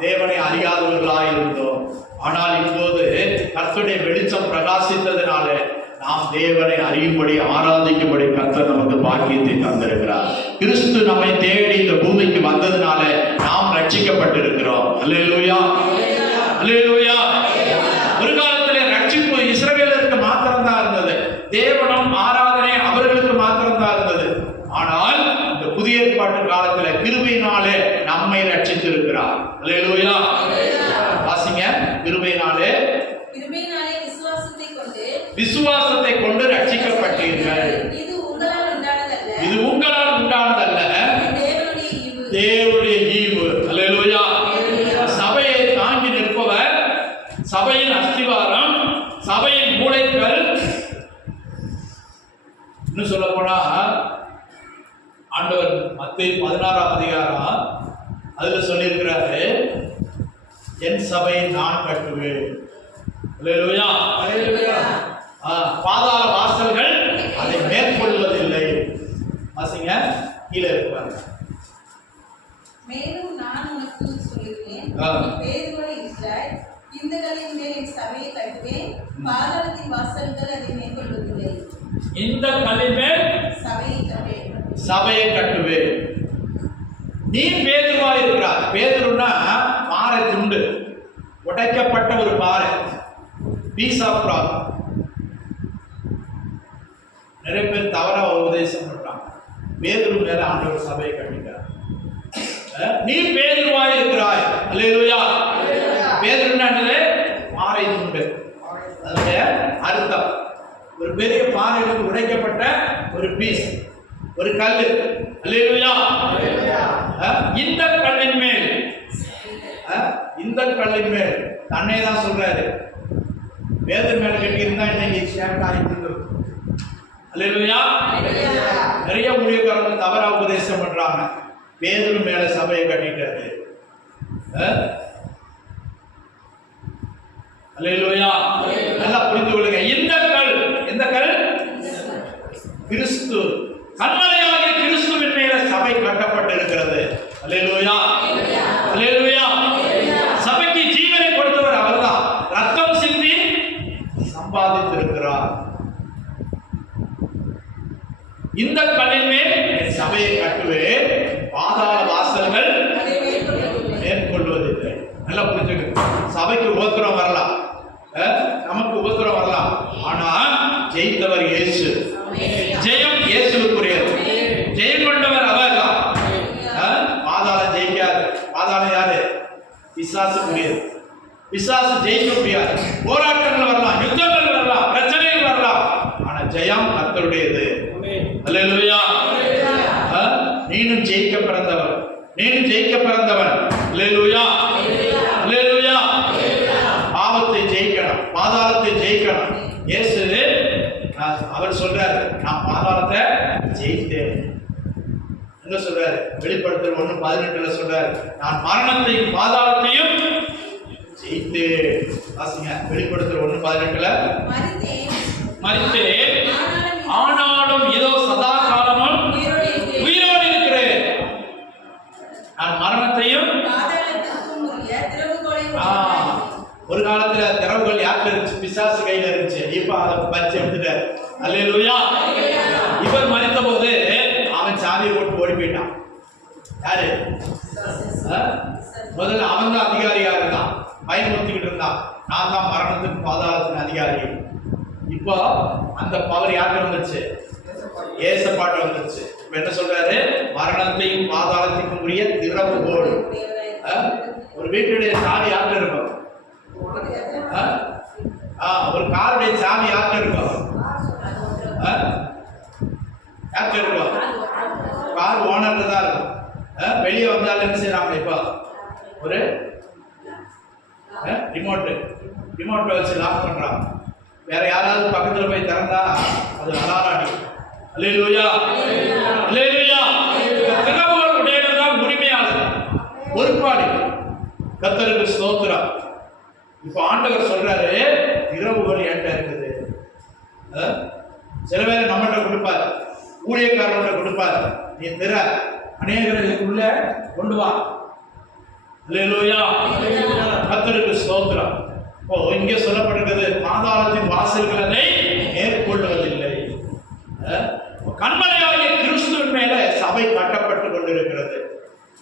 தேவனை அறியாதவர்களாய் இருந்தோம். ஆனால் இப்போது கர்த்தருடைய வெளிச்சம் பிரகாசித்ததினால நாம் தேவனை அறியும்படி, ஆராதிக்கும்படி கர்த்தர் நமக்கு பாக்கியத்தை தந்திருக்கிறார். கிறிஸ்து நம்மை தேடி இந்த பூமிக்கு வந்ததினால நாம் ரட்சிக்கப்பட்டிருக்கிறோம். அல்லேலூயா, அல்லேலூயா. ஒரு காலத்திலே ரட்சிப்பு இஸ்ரவேலருக்கு மாத்திரம்தான் இருந்தது, தேவனும் ஆராதனை அவர்களுக்கு மாத்திரம்தான் இருந்தது. ஆனால் இந்த புதிய ஏற்பாட்டு காலத்துல கிருபையினாலே நம்மை ரட்சித்திருக்கிறார். அல்லேலூயா. வாசிங்க. கிருபையினாலே விசுவாசத்தை கொண்டு ரட்சிக்கப்பட்டீர்கள். இது உங்களால் உண்டானதல்ல, தேவனுடைய ஈவு. அல்லேலூயா. சபையை தாங்கி நிற்பவர், சபையின் அஸ்திவாரம், சபையின் மூளைக்கல். இன்னும் சொல்ல போனா ஆண்டவர் மத்தேயு 16ஆம் அதிகாரம் அதுல சொல்லியிருக்கிறாரு, என் சபையை நான் கட்டுவேன். அல்லேலூயா, அல்லேலூயா. பாதாள வாசல்கள் அதை மேற்கொள்வதில்லை. வாசிங்க, கீழே இருப்பாங்க. மேலும் நான் உனக்கு சொல்லுகிறேன், பேதுருவாய் இருக்கிறாய், இந்த கல்லின் மேல் என் சபையை கட்டுவேன், பாதாளத்தின் வாசல்கள் அதை மேற்கொள்வதில்லை. இந்த கல்லின் மேல் சபையை கட்டுவேன். நீ பேதுருவாய் இருக்கிறார். பேதுருன்னா பாறை துண்டு, உடைக்கப்பட்ட ஒரு பாறை, பீஸ் ஆஃப் ராக். நிறைய பேர் தவறா உபதேசம் பண்றாங்க. பேதுரு மேல ஆண்டவர் சபையை கட்டிட்டார். நீ பேதுருவாய் இருக்கிறாய். அல்லேலூயா. பேதுருன்னா என்னது? பாறை துண்டு. அதனுடைய அர்த்தம் ஒரு பெரிய பாறையிலிருந்து உடைக்கப்பட்ட ஒரு பீஸ், ஒரு கல்லு. அல்லேலூயா. இந்த கல்லின் மேல் தன்னை தான் சொல்றாரு. பேதுரு மேல கட்டியிருந்தா இன்னைக்கு ஷேர் ஆகிட்டு அல்லேலூயா. நிறைய ஊழியக்காரங்க தவறா உபதேசம் பண்றாங்க. பேதுரு மேல சபையை கட்டிட்டாரு. அல்லேலூயா. நல்லா புரிந்து கொள்ளுங்க. இந்த கல் எந்த கல்? கிறிஸ்து. கன்மலையாகிய கிறிஸ்துவின் மேல சபை கட்டப்பட்டிருக்கிறது. அல்லேலூயா. அல்லேலூயா. சபைக்கு ஜீவனை கொடுத்தவர் அவர்தான். ரத்தம் சிந்தி சம்பாதித்திருக்கிறார். இந்த கல்லின் மேல் சபையை கட்டுவேன், பாதாள வாசல்கள் மேற்கொள்வதில்லை. நல்லா புரிஞ்சுக்க. சபைக்கு உபத்திரம் வரலாம், நமக்கு உபத்திரம் வரலாம், ஆனா ஜெயித்தவர் இயேசு. ஜெயம் இயேசுவுக்குரியது. ஜெயம் கொண்டவர் அவர் தான். பாதாளம் ஜெயிக்காது. பாதாளம் யாரு? பிசாசுக்குரியது. பிசாசு ஜெயிக்க முடியாது. போராட்டங்கள் வரலாம், யுத்தங்கள் வரலாம், பிரச்சனைகள் வரலாம், ஆனா ஜெயம் கர்த்தருடையது. அல்லேலூயா. நீனும் ஜெயிக்க பிறந்தவன், நீனும் ஜெயிக்க பிறந்தவன். அல்லேலூயா. அல்லேலூயா. பாவத்தை ஜெயிக்கணும், பாதாளத்தை ஜெயிக்கணும். இயேசு அவர் சொல்றாரு, நான் பாதாளத்தை ஜெயித்தேன். என்ன சொல்றாரு? வெளிப்படுத்தல் 1:18 சொல்றாரு, நான் மரணத்தையும் பாதாளத்தையும் ஜெயித்தேன். வாசிங்க. வெளிப்படுத்தல் 1:18 மரித்தேன், ஆனாலும் இதோ சதா காலமும் உயிரோடு இருக்கிறேன். நான் மரணத்தையும். ஒரு காலத்துல திறவுகள் யார்கிட்ட இருந்துச்சு? பிசாசு கையில இருந்துச்சு. இப்ப அதை பறிச்சு எடுத்துட்டாரு. அல்லேலூயா. இவர் மரித்த போது அவன் சாவியை போட்டு ஓடி போயிட்டான். யாரு? முதல்ல அவன் தான் அதிகாரியா இருந்தான், பயன்படுத்திக்கிட்டு இருந்தான். நான் தான் மரணத்துக்கு பாதாளத்தின் அதிகாரி. இப்போ அந்த பவர் யார்கிட்ட வந்துருச்சு? ஏசப்பாட்ட வந்துருச்சு. இப்ப என்ன சொல்றாரு? மரணத்தையும் பாதாளத்துக்கும் உரிய திறவுகோல். ஒரு வீட்டுடைய சாவி யார்கிட்ட இருக்கும்? ஒரு காருடைய சாவி யார்கிட்ட இருக்கும்? யார்கிட்ட இருக்கும்? கார் ஓனர்ல தான் இருக்கும். வெளியே வந்தாலும் என்ன செய்யறாங்க? இப்போ ஒரு ரிமோட்டை வச்சு லாக் பண்றாங்க. வேற யாராவது பக்கத்துல போய் திறந்தா அது அலாராடி. அல்லேலூயா. அல்லேலூயா. திறவுகள் உடையவர் தான் உரிமையாளர், பொறுப்பாளி. கர்த்தருக்கு ஸ்தோத்திரம். இப்ப ஆண்டவர் சொல்றாரு, திறவுகள் என்கிட்ட இருக்குது. சில பேரை நம்மகிட்ட கொடுப்பாரு, ஊழியக்காரர்கிட்ட கொடுப்பாரு. நீ திற, அநேகருக்குள்ள கொண்டு வா. அல்லேலூயா. கர்த்தருக்கு ஸ்தோத்திரம். இங்கே சொல்லப்பட்டிருக்கிறது, பாதாளத்தின் வாசல்கள் அதை மேற்கொள்வதில்லை. கன்மலையாகிய கிறிஸ்துவின் மேல சபை கட்டப்பட்டு கொண்டிருக்கிறது.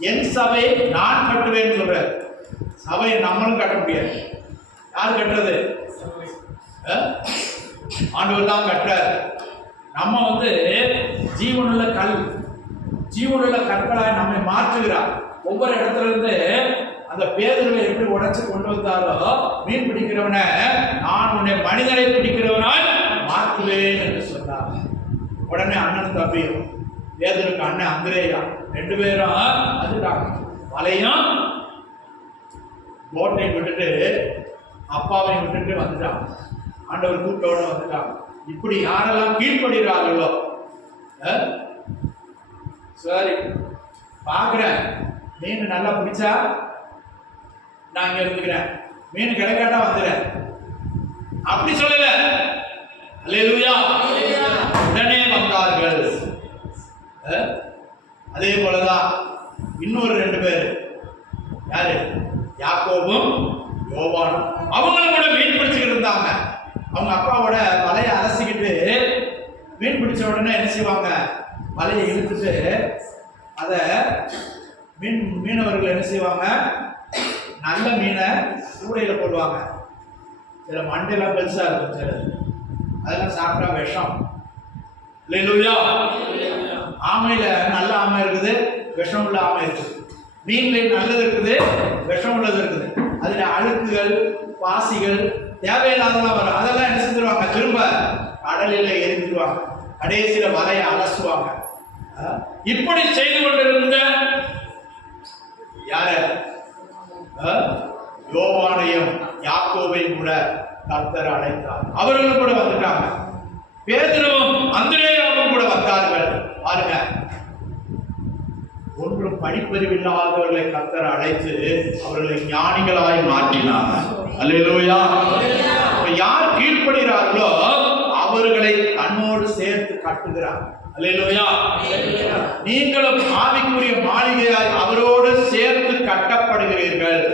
என் சபை நான் கட்டுவேன் சொல்ற சபையை நம்மளும் கட்ட முடியாது. யார் கட்டுறது? ஆண்டவர் தான் கட்டுறார். நம்ம ஜீவனுள்ள கல், ஜீவனுள்ள கற்களாய் நம்மை மாற்றுகிறார். ஒவ்வொரு இடத்துல இருந்து அந்த பேதுருவை எப்படி உடைச்சு கொண்டு வந்தாரோ, மீன் பிடிக்கிறவனை நான் உன்னை மனிதரை பிடிக்கிறவனால் மாற்றுவேன் என்று சொன்னார். உடனே அண்ணன் தம்பியும், பேதுருக்கு அண்ணன் அந்திரேயா, 2 பேரும் வந்துட்டாங்க. வலையும் போட்டையும் விட்டுட்டு அப்பாவையும் விட்டுட்டு வந்துட்டாங்க. ஆண்டவர் கூட்டோட வந்துட்டாங்க. இப்படி யாரெல்லாம் கீழ்ப்படுகிறார்களோ, சரி பாக்குறேன், மீன் நல்லா பிடிச்சா நான் இங்க இருந்துக்கிறேன், மீன் கிடைக்காட்டா வந்துடுறேன், அப்படி சொல்லல. அல்லேலூயா. உடனே வந்தார்கள். அதே போலதான் இன்னொரு 2 பேர், யாரு? யாக்கோபும் யோவானும். அவங்களும் கூட மீன் பிடிச்சுக்கிட்டு இருந்தாங்க. அவங்க அப்பாவோட வலையை அலசிக்கிட்டு மீன் பிடிச்ச உடனே என்ன செய்வாங்க? வலையை இழுத்துட்டு அதை மீனவர்கள் என்ன செய்வாங்க? நல்ல மீனை கூடையில போடுவாங்க. சில மண்டையெல்லாம் பெருசா இருக்கும், சில அதெல்லாம் சாப்பிட்டா விஷம். அல்லேலூயா. ஆமையில நல்ல ஆமை இருக்குது, விஷம் உள்ள ஆமை இருக்குது. மீன்ல நல்லது இருக்குது, விஷம் உள்ளது இருக்குது. அதுல அழுக்குகள், பாசிகள், தேவையில்லாதெல்லாம் வரும். அதெல்லாம் என்ன செஞ்சிருவாங்க? திரும்ப கடலில் எரிஞ்சிருவாங்க. கடைசியில வலையை அலசுவாங்க. இப்படி செய்து கொண்டிருந்த யார? யோவானையும் யாக்கோபையும் கூட கர்த்தர் அழைத்தார். அவர்களும் கூட வந்துட்டாங்க. பேதுருவும் அந்திரேயாவும் கூட வந்தார்கள். பாருங்க, ஒன்றும் படிப்பறிவில்லாதவர்களை கர்த்தர் அழைத்து அவர்களை ஞானிகளாய் மாற்றினார். அல்லேலூயா. யார் கீழ்ப்படுகிறார்களோ அவர்களை தன்னோடு சேர்த்து கட்டுகிறார். அல்லேலூயா. நீங்களும் ஆவிக்குரிய மாளிகையாய் அவரோடு சேர்த்து கட்டப்படுகிறீர்கள்.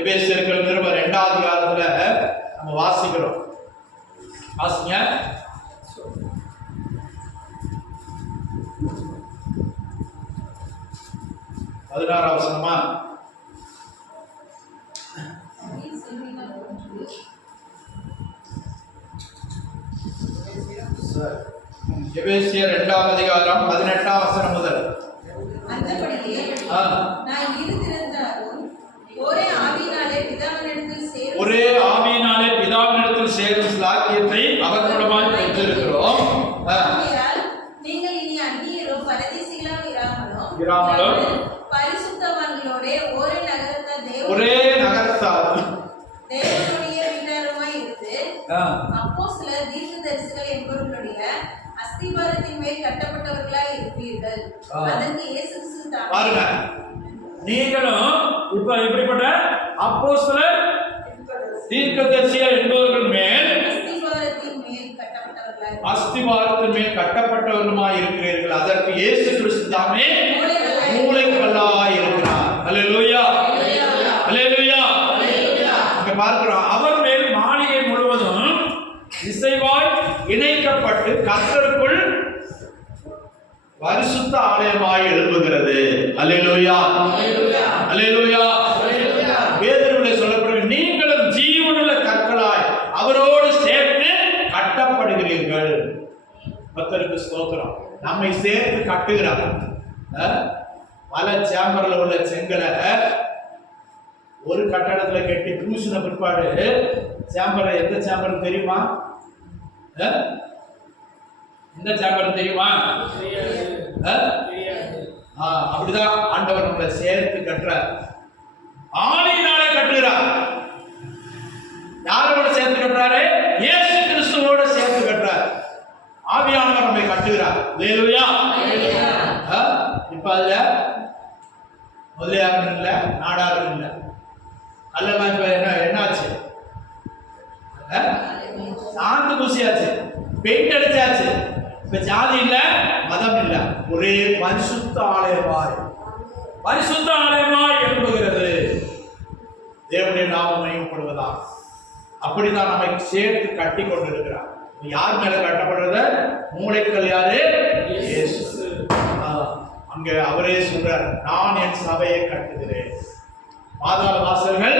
எபேசியர்கள் நிருபம் 2ஆம் அதிகாரத்துல நம்ம வாசிக்கிறோம். வாசிங்க. 16ஆம் வசனமா? எபேசியர் 2ஆம் அதிகாரம் 18ஆம் வசனம் முதல். அந்தபடியே நான் இருந்திருந்தாலும் ஒரே ஆவியினாலே பிதாவினிடத்தில் சேரும் ஸ்லாக்கியத்தை அவர் மூலமாய் பெற்றிருக்கிறோம். நீங்கள் இனி அந்நியரும் பரதேசிகளும் இராமலும் பரிசுத்தவான்களோட ஒரே நகரத்தார் தேவனுடைய வீட்டாருமாய் இருந்து அப்போஸ்தலர் தீர்க்கதரிசிகள் என்பவர்களுடைய அஸ்திபாரத்தின் மேல் கட்டப்பட்டவர்களாய் இருப்பீர்கள். அதற்கு இயேசு கிறிஸ்து பாருங்க, நீங்களும் இப்ப இப்படிப்பட்ட அப்போஸ்தலர் தீர்க்கதரிசிகள் என்பவர்கள் மேல் அஸ்திபாரத்தின் மேல் கட்டப்பட்டவர்களுமாய் இருக்கிறீர்கள். அதற்கு இயேசு கிறிஸ்து தாமே மூலைக்கல்லாய் இருக்கிறார். அல்லேலூயா. அல்லேலூயா. இங்க பார்க்கிறோம், அவர் மேல் மாளிகை முழுவதும் இசைவாய் இணைக்கப்பட்டு கர்த்தருக்குள் பரிசுத்த ஆலயமாய் எழும்புகிறது. அல்லேலூயா. அல்லேலூயா. வேதத்திலே சொல்லப்படுகிறது, நீங்களும் ஜீவனுள்ள கற்களாய் அவரோடு சேர்த்து கட்டப்படுகிறீர்கள். கர்த்தருக்கு ஸ்தோத்திரம். நம்மை சேர்த்து கட்டுகிறார். பல சேம்பர்ல உள்ள செங்கலை ஒரு கட்டடத்துல கட்டி பூசின பிற்பாடு சேம்பர் எந்த சேம்பர் தெரியுமா? எந்த சேம்பர் தெரியுமா? அப்படிதான் ஆண்டவர் நம்மளை சேர்த்து கட்டுறார். ஆணியினாலே கட்டுகிறார். யாரோட சேர்த்து கட்டுறாரு? இயேசு கிறிஸ்துவோட சேர்த்து கட்டுறார். ஆவியானவர் நம்மை கட்டுகிறார். அல்லேலூயா. இப்ப அதுல முதலியாரும் இல்ல, நாடாரும் இல்ல, அல்லவா? இப்ப என்னாச்சு? சாந்து பூசியாச்சு, பெயிண்ட் அடிச்சாச்சு. இப்ப ஜாதி இல்ல, மதம் இல்ல, ஒரே பரிசுத்த ஆலயமாய் எழும்புகிறது. தேவனுடைய நாமம் மகிமைப்படுவதா. அப்படிதான் நம்மை சேர்த்து கட்டி கொண்டிருக்கிறார். யார் மேல கட்டப்படுறது? மூளைக்கல் யாரு? இயேசு. அங்க அவரே சொல்றார், நான் என் சபையை கட்டுகிறேன், பாதாள வாசல்கள்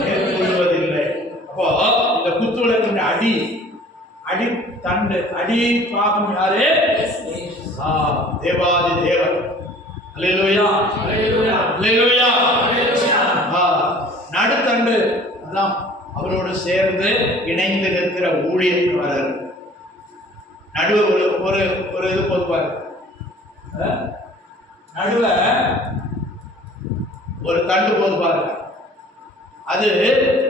மேற்கொள்வதில்லை. அப்போ இந்த குத்துவிளக்கின் அடி தண்டு அடி பாகம் யாரு? தேவாதி தேவன். அல்லேலூயா. அல்லேலூயா. நடுத்தண்டு அதான் அவரோடு சேர்ந்து இணைந்து நிற்கிற ஊழியக்காரர். நடுவே ஒரு இது பொதுவார், நடுவ ஒரு தண்டு போது பாருங்க, அது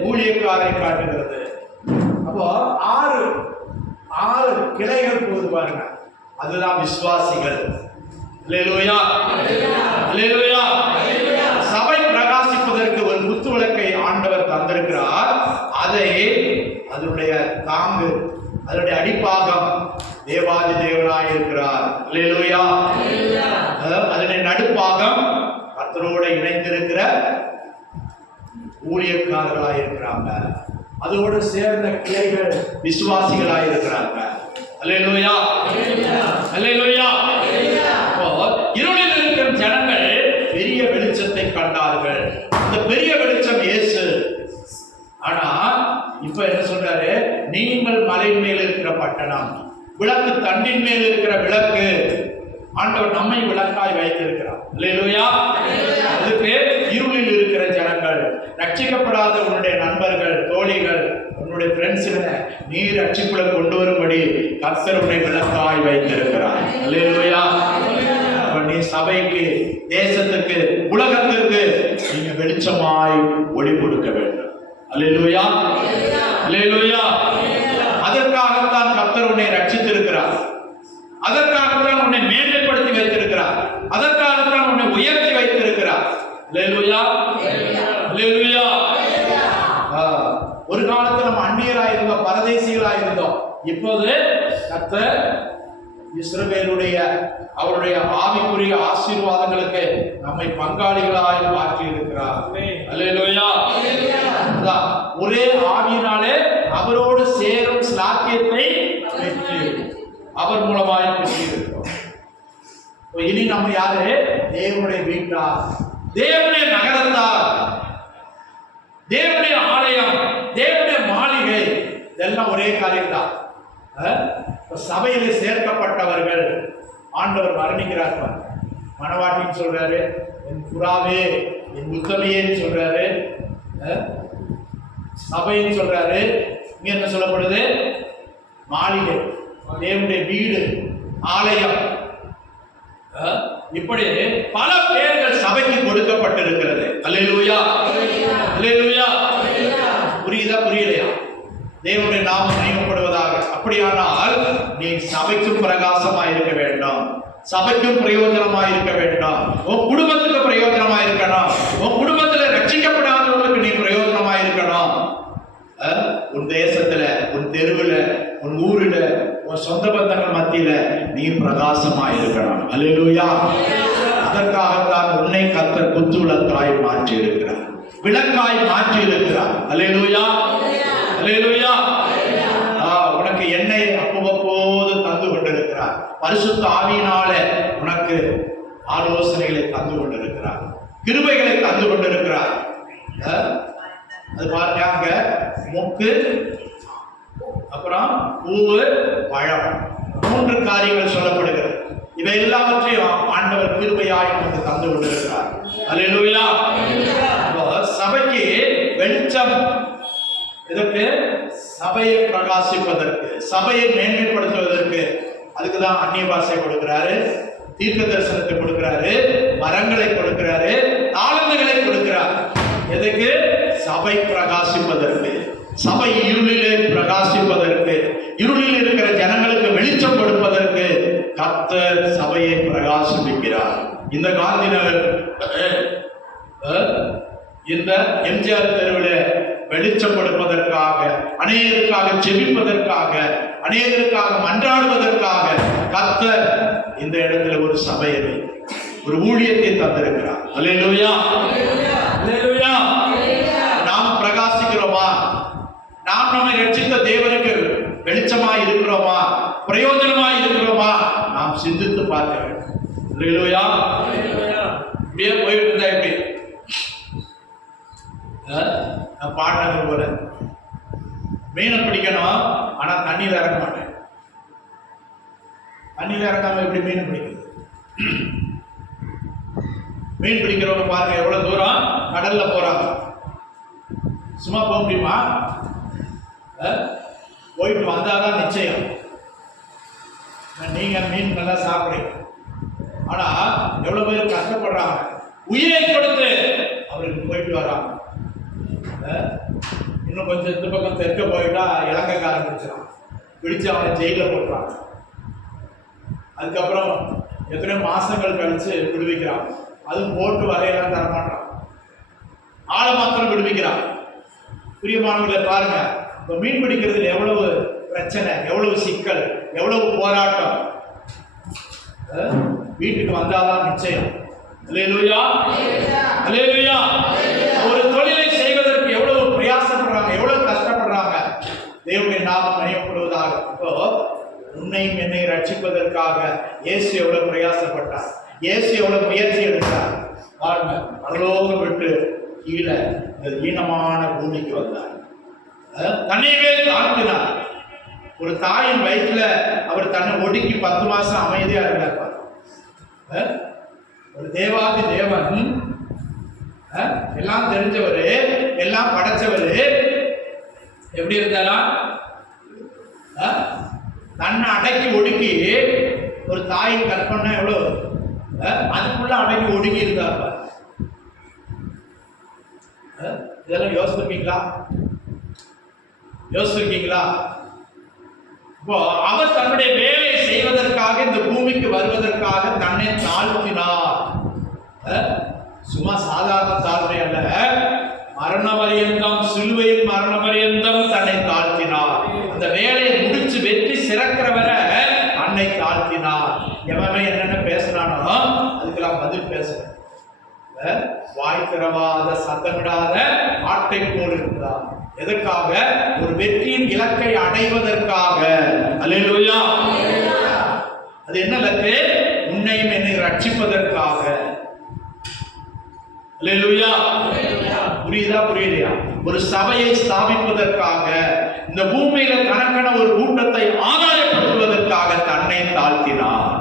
ஊழியக்காரை காட்டுகிறது. அப்போ ஆறு கிளைகள் போது பாருங்க, அதுதான் விசுவாசிகள். அல்லேலூயா. அல்லேலூயா. சபை பிரகாசிப்பதற்கு ஒரு குத்து விளக்கை ஆண்டவர் தந்திருக்கிறார். அதை அதனுடைய தாங்கு, அதனுடைய அடிப்பாகம் தேவாதி தேவனாய் இருக்கிறார். அல்லேலூயா. அதனுடைய நடுப்பாகம் கர்த்தரோடு இணைந்திருக்கிற ஊழியக்காரர்களாய் இருக்கிறாங்க. அதோடு சேர்ந்த கிளைகள் விசுவாசிகளாய் இருக்கிறாங்க. அல்லேலூயா. அல்லேலூயா. இருளில் இருக்கிற ஜனங்கள் பெரிய வெளிச்சத்தை கண்டார்கள். இந்த பெரிய வெளிச்சம் இயேசு. ஆனா இப்ப என்ன சொல்றாரு? நீங்கள் மலை மேல் இருக்கிற பட்டணம், விளக்கு தண்டின் மேல் இருக்கிற விளக்கு. ஆண்டவர் நம்மை விளக்காய் வைத்திருக்கிறார். அல்லேலூயா. அதுக்கு இருளில் இருக்கிற ஜனங்கள், ரட்சிக்கப்படாத உன்னுடைய நண்பர்கள், தோழிகள், உன்னுடைய ஃப்ரெண்ட்ஸ்களை நீ ரட்சிப்புல கொண்டு வரும்படி கர்த்தர் உன்னை விளக்காய் வைத்திருக்கிறார். அல்லேலூயா. நீ சபைக்கு, தேசத்துக்கு, உலகத்திற்கு நீங்க வெளிச்சமாய் ஒளி கொடுக்க வேண்டும். அல்லேலூயா. அல்லேலூயா. அதற்காகத்தான் கர்த்தர் உன்னை ரட்சித்திருக்கிறார். அதற்காகத்தான் உன்னை மேன்மைப்படுத்தி வைத்திருக்கிறார். அதற்காகத்தான் உன்னை உயர்த்தி வைத்திருக்கிறார். அல்லேலூயா, அல்லேலூயா. ஒரு காலத்துல நம்ம அந்நியராய் இருந்தோம், பரதேசிகளாய் இருந்தோம். இப்போது கர்த்தர் இஸ்ரவேலுடைய அவருடைய ஆவிக்குரிய ஆசீர்வாதங்களுக்கு நம்மை பங்காளிகளாய் மாற்றி இருக்கிறார். அல்லேலூயா. ஒரே ஆவியினாலே அவரோடு சேரும் ஸ்லாக்கியத்தை அவர் மூலமாய் பெற்றிருக்கிறோம். இனி நம்ம யாரு? தேவனுடைய வீட்டார், தேவனுடைய நகரத்தார், தேவனுடைய ஆலயம், தேவனுடைய மாளிகை. இதெல்லாம் ஒரே காரியம் தான். சபையிலே சேர்க்கப்பட்டவர்கள் ஆண்டவர் வர்ணிக்கிறார். மணவாட்டின்னு சொல்றாரு, என் புறாவே, என் உத்தமையேன்னு சொல்றாரு, சபைன்னு சொல்றாரு. இங்க என்ன சொல்லப்படுது? மாளிகை, தேவனுடைய வீடு, ஆலயம். இப்படி பல பெயர்கள் சபைக்கு கொடுக்கப்பட்டிருக்கிறது. அல்லேலூயா, அல்லேலூயா. புரியுதா, புரியலையா? தேவனுடைய நாமம் மகிமைப்படுவதாக. அப்படியானால் நீ சபைக்கும் பிரகாசமாய் இருக்க வேண்டும், சபைக்கும் பிரயோஜனமாய் இருக்க வேண்டும், உன் குடும்பத்துக்கு பிரயோஜனமாய் இருக்கணும், உன் குடும்பத்துல ரட்சிக்கப்படாதவர்களுக்கு நீ பிரயோஜனமாய் இருக்கணும். உன் தேசத்துல, உன் தெருவுல, உன் ஊருல, உன் சொந்த பந்தங்கள் மத்தியில நீ பிரகாசமாய் இருக்கணும். அல்லேலூயா. அதற்காகத்தான் உன்னை கர்த்தர் குத்துவிளக்காய் மாற்றி இருக்கிறார், விளக்காய் மாற்றி இருக்கிறார். அல்லேலூயா, அல்லேலூயா. உனக்கு எண்ணெய் அவ்வப்போது தந்து கொண்டிருக்கிறார். பரிசுத்த ஆவியினாலே உனக்கு ஆலோசனைகளை தந்து கொண்டிருக்கிறார், கிருபைகளை தந்து கொண்டிருக்கிறார். அது பாருங்க, அங்க மொக்கு, அப்புறம் பூவு, பழம், 3 காரியங்கள் சொல்லப்படுகிறது. இவை எல்லாவற்றையும் ஆண்டவர் கிருபையாய் நமக்கு தந்து கொண்டிருக்கிறார். அல்லேலூயா. சபைக்கு வெளிச்சம் இதற்கு, சபையை பிரகாசிப்பதற்கு, சபையை மேன்மைப்படுத்துவதற்கு. அதுக்குதான் அந்நிய பாஷை கொடுக்கிறாரு, தீர்க்க தரிசனத்தை கொடுக்கிறாரு, மரங்களை கொடுக்கிறாரு, தாளந்துகளை கொடுக்கிறார். எதுக்கு? சபை பிரகாசிப்பதற்கு, சபை இருளிலே பிரகாசிப்பதற்கு, இருளில் இருக்கிற ஜனங்களுக்கு வெளிச்சம் கொடுப்பதற்கு கர்த்தர் சபையை பிரகாசிப்பிக்கிறார். இந்த காந்தி நகர், இந்த எம்ஜிஆர் தெருவில் வெளிச்சம் கொடுப்பதற்காக, அநேகருக்காக ஜெபிப்பதற்காக, அநேகருக்காக மன்றாடுவதற்காக கர்த்தர் இந்த இடத்துல ஒரு சபையை, ஒரு ஊழியத்தை தந்திருக்கிறார். அல்லேலூயா, அல்லேலூயா. நாம் பிரகாசிக்கிறோமா? நாம் நம்மை ரட்சித்த தேவனுக்கு வெளிச்சமாய் இருக்கிறோமா? பிரயோஜனமாய் இருக்கிறோமா? நாம் சிந்தித்து பார்க்க வேண்டும். அல்லேலூயா. இப்படியே போயிட்டு இருந்தா எப்படி? நான் பாடினது போல மீனை பிடிக்கணும், ஆனா தண்ணியில இறங்க மாட்டேன். தண்ணியில இறங்காம எப்படி மீன் பிடிக்கிறது? மீன் பிடிக்கிறவங்க பாருங்க எவ்வளவு தூரம் கடல்ல போறாங்க. சும்மா போக முடியுமா? போயிட்டு வந்தாதான் நிச்சயம். நீங்க மீன் நல்லா சாப்பிடுறீங்க, ஆனா எவ்வளவு பேர் கஷ்டப்படுறாங்க, உயிரை கொடுத்து அவருக்கு போயிட்டு வராங்க. இன்னும் கொஞ்சம் இந்த பக்கம் தெற்க போயிட்டா இலங்கைக்காரன் பிடிச்சிடான், பிடிச்சு அவனை ஜெயில போட்டுறாங்க. அதுக்கப்புறம் எத்தனையோ மாசங்கள் கழிச்சு விடுவிக்கிறான். அதுவும் போட்டு வரையெல்லாம் தரமாட்டான், ஆளை மாத்திரம் விடுவிக்கிறான். பிரியமானவர்களை பாருங்க, இப்ப மீன் பிடிக்கிறதுல எவ்வளவு பிரச்சனை, எவ்வளவு சிக்கல், எவ்வளவு போராட்டம். வீட்டுக்கு வந்தாதான் நிச்சயம். அல்லேலூயா, அல்லேலூயா. ஒரு தொழிலை செய்வதற்கு எவ்வளவு பிரயாசப்படுறாங்க, எவ்வளவு கஷ்டப்படுறாங்க. தேவனுடைய நாமம் மகிமைப்படுவதாக. இப்போ உன்னையும் என்னை ரட்சிப்பதற்காக இயேசு எவ்வளவு பிரயாசப்பட்டார், இயேசு எவ்வளவு முயற்சி எடுத்தார். பாருங்க, பரலோகம் விட்டு கீழே இந்த ஈனமான பூமிக்கு வந்தார், தன்னையே தாழ்த்தினார். ஒரு தாயின் வயிற்றுல அவர் தன்னை ஒடுக்கி 10 மாசம் அமைதியா இருந்தார். ஒரு தேவாதி தேவன், எல்லாம் தெரிஞ்சவரு, எல்லாம் படைச்சவரு, எப்படி இருந்தாலும் தன்னை அடக்கி ஒடுக்கி ஒரு தாயின் கற்பனை எவ்வளவு, அதுக்குள்ள அடக்கி ஒடுங்கி இருந்தார். இதெல்லாம் யோசிப்பீங்களா? யோசிச்சிருக்கீங்களா? இப்போ அவர் தன்னுடைய வேலையை செய்வதற்காக இந்த பூமிக்கு வருவதற்காக தன்னை தாழ்த்தினார். சும்மா சாதாரண தாழ்மை அல்ல, மரண பரியந்தம், சிலுவையின் மரண பரியந்தம் தன்னை தாழ்த்தினார். அந்த வேலையை முடிச்சு வெற்றி சிறக்கிறவரை தன்னை தாழ்த்தினார். எவன் என்னென்ன பேசுறானோ அதுக்கெல்லாம் பதில் பேசுறேன். வாய் திறவாத சத்தமிடாத ஆட்டை போல் இருந்தார். எதற்காக? ஒரு வெற்றியின் இலக்கை அடைவதற்காக. அல்லேலூயா. அது என்ன இலக்கு? உன்னையும் என்னை ரட்சிப்பதற்காக. அல்லேலூயா. புரியுதா புரியலையா? ஒரு சபையை ஸ்தாபிப்பதற்காக, இந்த பூமியில கணக்கான ஒரு கூட்டத்தை ஆதாயப்படுத்துவதற்காக தன்னை தாழ்த்தினார்.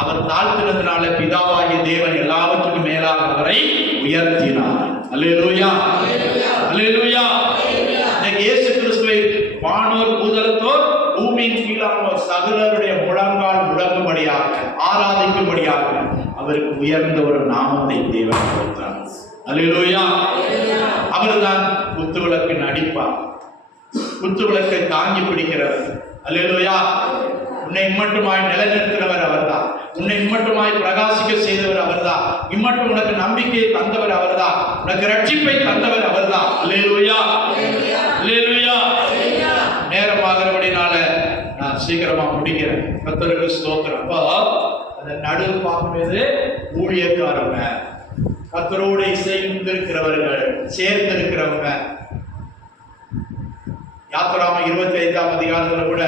அவர் தாழ்த்தினதுனால பிதாவாகிய தேவன் எல்லாவற்றுக்கும் மேலாக அவரை உயர்த்தினார். அல்லேலூயா. அல்லேலூயா. இயேசு கிறிஸ்துவை வானோர் பூதலத்தோர் பூமியின் கீழானோர் சகலருடைய முழங்கால் முழங்கும்படியாக, ஆராதிக்கும்படியாக அவருக்கு உயர்ந்த ஒரு நாமத்தை தேவன் கொடுத்தார். அல்லேலூயா. அவர்தான் குத்துவிளக்கின் அடிப்பார், குத்துவிளக்கை தாங்கி பிடிக்கிறவர். அல்லேலூயா. உன்னை இம்மட்டுமாய் நிலைநிறுத்தினவர் அவர்தான். உன்னை இம்மட்டுமாய் பிரகாசிக்க செய்தவர் அவர்தான். இம்மட்டும் உனக்கு நம்பிக்கையை தந்தவர் அவர்தான். உனக்கு ரட்சிப்பை தந்தவர் அவர்தான். அல்லேலூயா. அல்லேலூயா. நேரமாகிறபடினால நான் சீக்கிரமா முடிக்கிறேன். கர்த்தருக்கு ஸ்தோத்திரம். அப்போ அந்த நடுவு பார்க்கும்போது ஊழியக்காரங்க, கர்த்தரோடு இசைந்திருக்கிறவர்கள், சேர்ந்திருக்கிறவங்க. யாத்திராம 25ஆம் அதிகாரத்துல கூட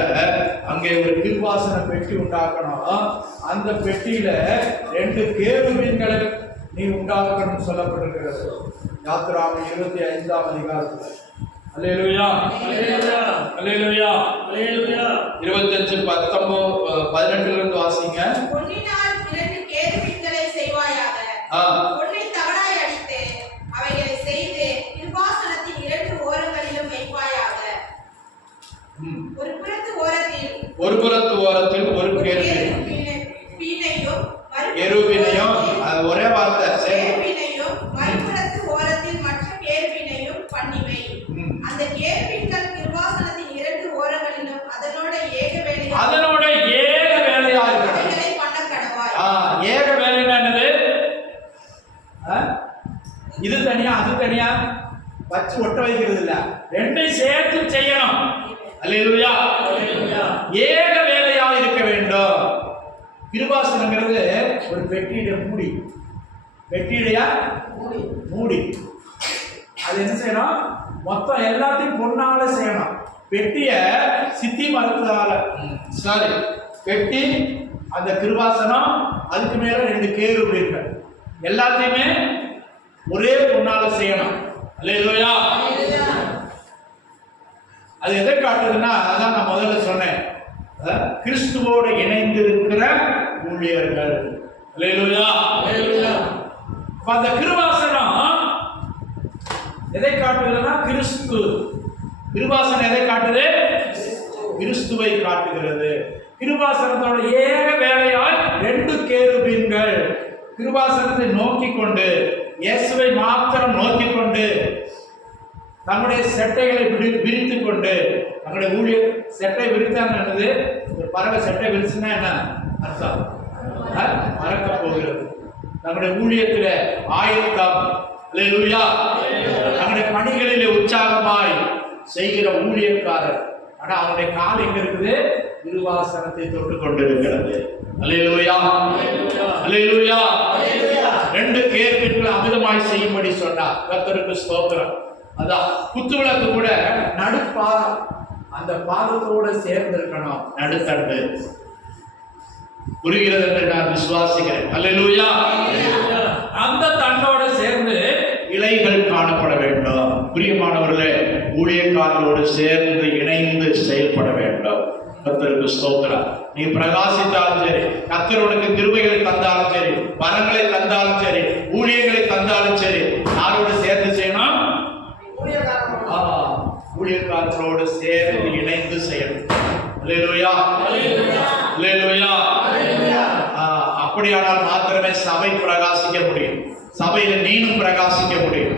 அங்கே ஒரு கிருபாசன பெட்டி உண்டாக்கணும். அந்த பெட்டியில 2 கேருபீன்களை நீ உண்டாக்கணும் சொல்லப்பட்டிருக்கிறது. யாத்திராம 25ஆம் அதிகாரத்துல. அல்லேலூயா. அல்லேலூயா. அல்லேலூயா. 25, 19, 18 இருந்து வாசிங்க. பொன்னினால் 2 கேருபீன்களை செய்வாயாக. பொன்னை தகடாய் அடித்து அவைகளை செய்து கிருபாசனத்தின் 2 ஓரங்களிலும் வைப்பாயாக. ஒரு புறத்து ஓரத்தில் ஒரு கேருபீனையும், ஒரே வார்த்தை, மறுபுறத்து ஓரத்தில் மற்ற கேருபீனையும் பண்ணிவை. அந்த கேருபீன்கள் கிருபாசனத்தின் 2 ஓரங்களிலும் அதனோட ஏக வேலையா அவைகளை பண்ண கடவாய். ஏக வேலைன்னா என்னது? இது தனியா அது தனியா வச்சு ஒட்ட வைக்கிறது இல்ல, 2ஐயும் சேர்த்து செய்யணும். அல்லேலூயா. ஏக வேலையா இருக்க வேண்டும். கிருபாசனங்கிறது ஒரு பெட்டியிட மூடி, பெட்டியிடையா மூடி. அது என்ன செய்யணும்? மொத்தம் எல்லாத்தையும் பொன்னால செய்யணும். பெட்டிய சித்தி மரத்தால, சாரி, பெட்டி, அந்த கிருபாசனம், அதுக்கு மேல 2 கேருபீன்கள், எல்லாத்தையுமே ஒரே பொன்னால செய்யணும். அல்லேலூயா. அது எதை காட்டுதுன்னா, அதான் நான் முதல்ல சொன்னேன், கிறிஸ்துவோடு இணைந்து இருக்கிற ஊழியர்கள். அல்லேலூயா. அந்த கிருபாசனம் எதை காட்டுதுன்னா கிறிஸ்து. கிருபாசனம் எதை காட்டுது? கிறிஸ்துவை காட்டுகிறது. கிருபாசனத்தோட ஏக வேலையால் 2 கேருபீன்கள் கிருபாசனத்தை நோக்கி கொண்டு, இயேசுவை மாத்திரம் நோக்கி கொண்டு, நம்முடைய செட்டைகளை விரித்து கொண்டு, நம்முடைய ஊழிய செட்டை விரித்தாங்க. என்னது? ஒரு பறவை செட்டை விரிச்சுன்னா என்ன அர்த்தம்? மறக்க போகிறது. நம்முடைய ஊழியத்தில் ஆயத்தம். அல்லேலூயா. நம்முடைய பணிகளிலே உற்சாகமாய் செய்கிற ஊழியக்காரர். ஆனா அவனுடைய கால் எங்க இருக்குது? கிருபாசனத்தை தொட்டு கொண்டிருக்கிறது. அல்லேலூயா. அல்லேலூயா. 2 கேருபீன்களை அமிதமாய் செய்யும்படி சொன்னார். கர்த்தருக்கு ஸ்தோத்திரம். அதான் குத்துவிளக்கு கூட நடுப்பா, அந்த பாதத்தோட சேர்ந்து இருக்கணும். நடுத்தண்டு. புரிகிறது என்று நான் விசுவாசிக்கிறேன். அல்லேலூயா. அந்த தண்டோட சேர்ந்து இலைகள் காணப்பட வேண்டும். பிரியமானவர்களே, ஊழியக்காரர்களோடு சேர்ந்து இணைந்து செயல்பட வேண்டும். கர்த்தருக்கு ஸ்தோத்திரம். நீ பிரகாசித்தாலும் சரி, கர்த்தர் உனக்கு கிருபைகளை தந்தாலும் சரி, வரங்களை தந்தாலும் சரி, ஊழியர்களை தந்தாலும் சரி, யாரோடு சேர்ந்து செய்யணும்? ஊழியக்காரர்களோடு சேர்ந்து இணைந்து செய்யணும். அல்லேலூயா. அல்லேலூயா. அப்படியானால் மாத்திரமே சபை பிரகாசிக்க முடியும். சபையில நீனும் பிரகாசிக்க முடியும்.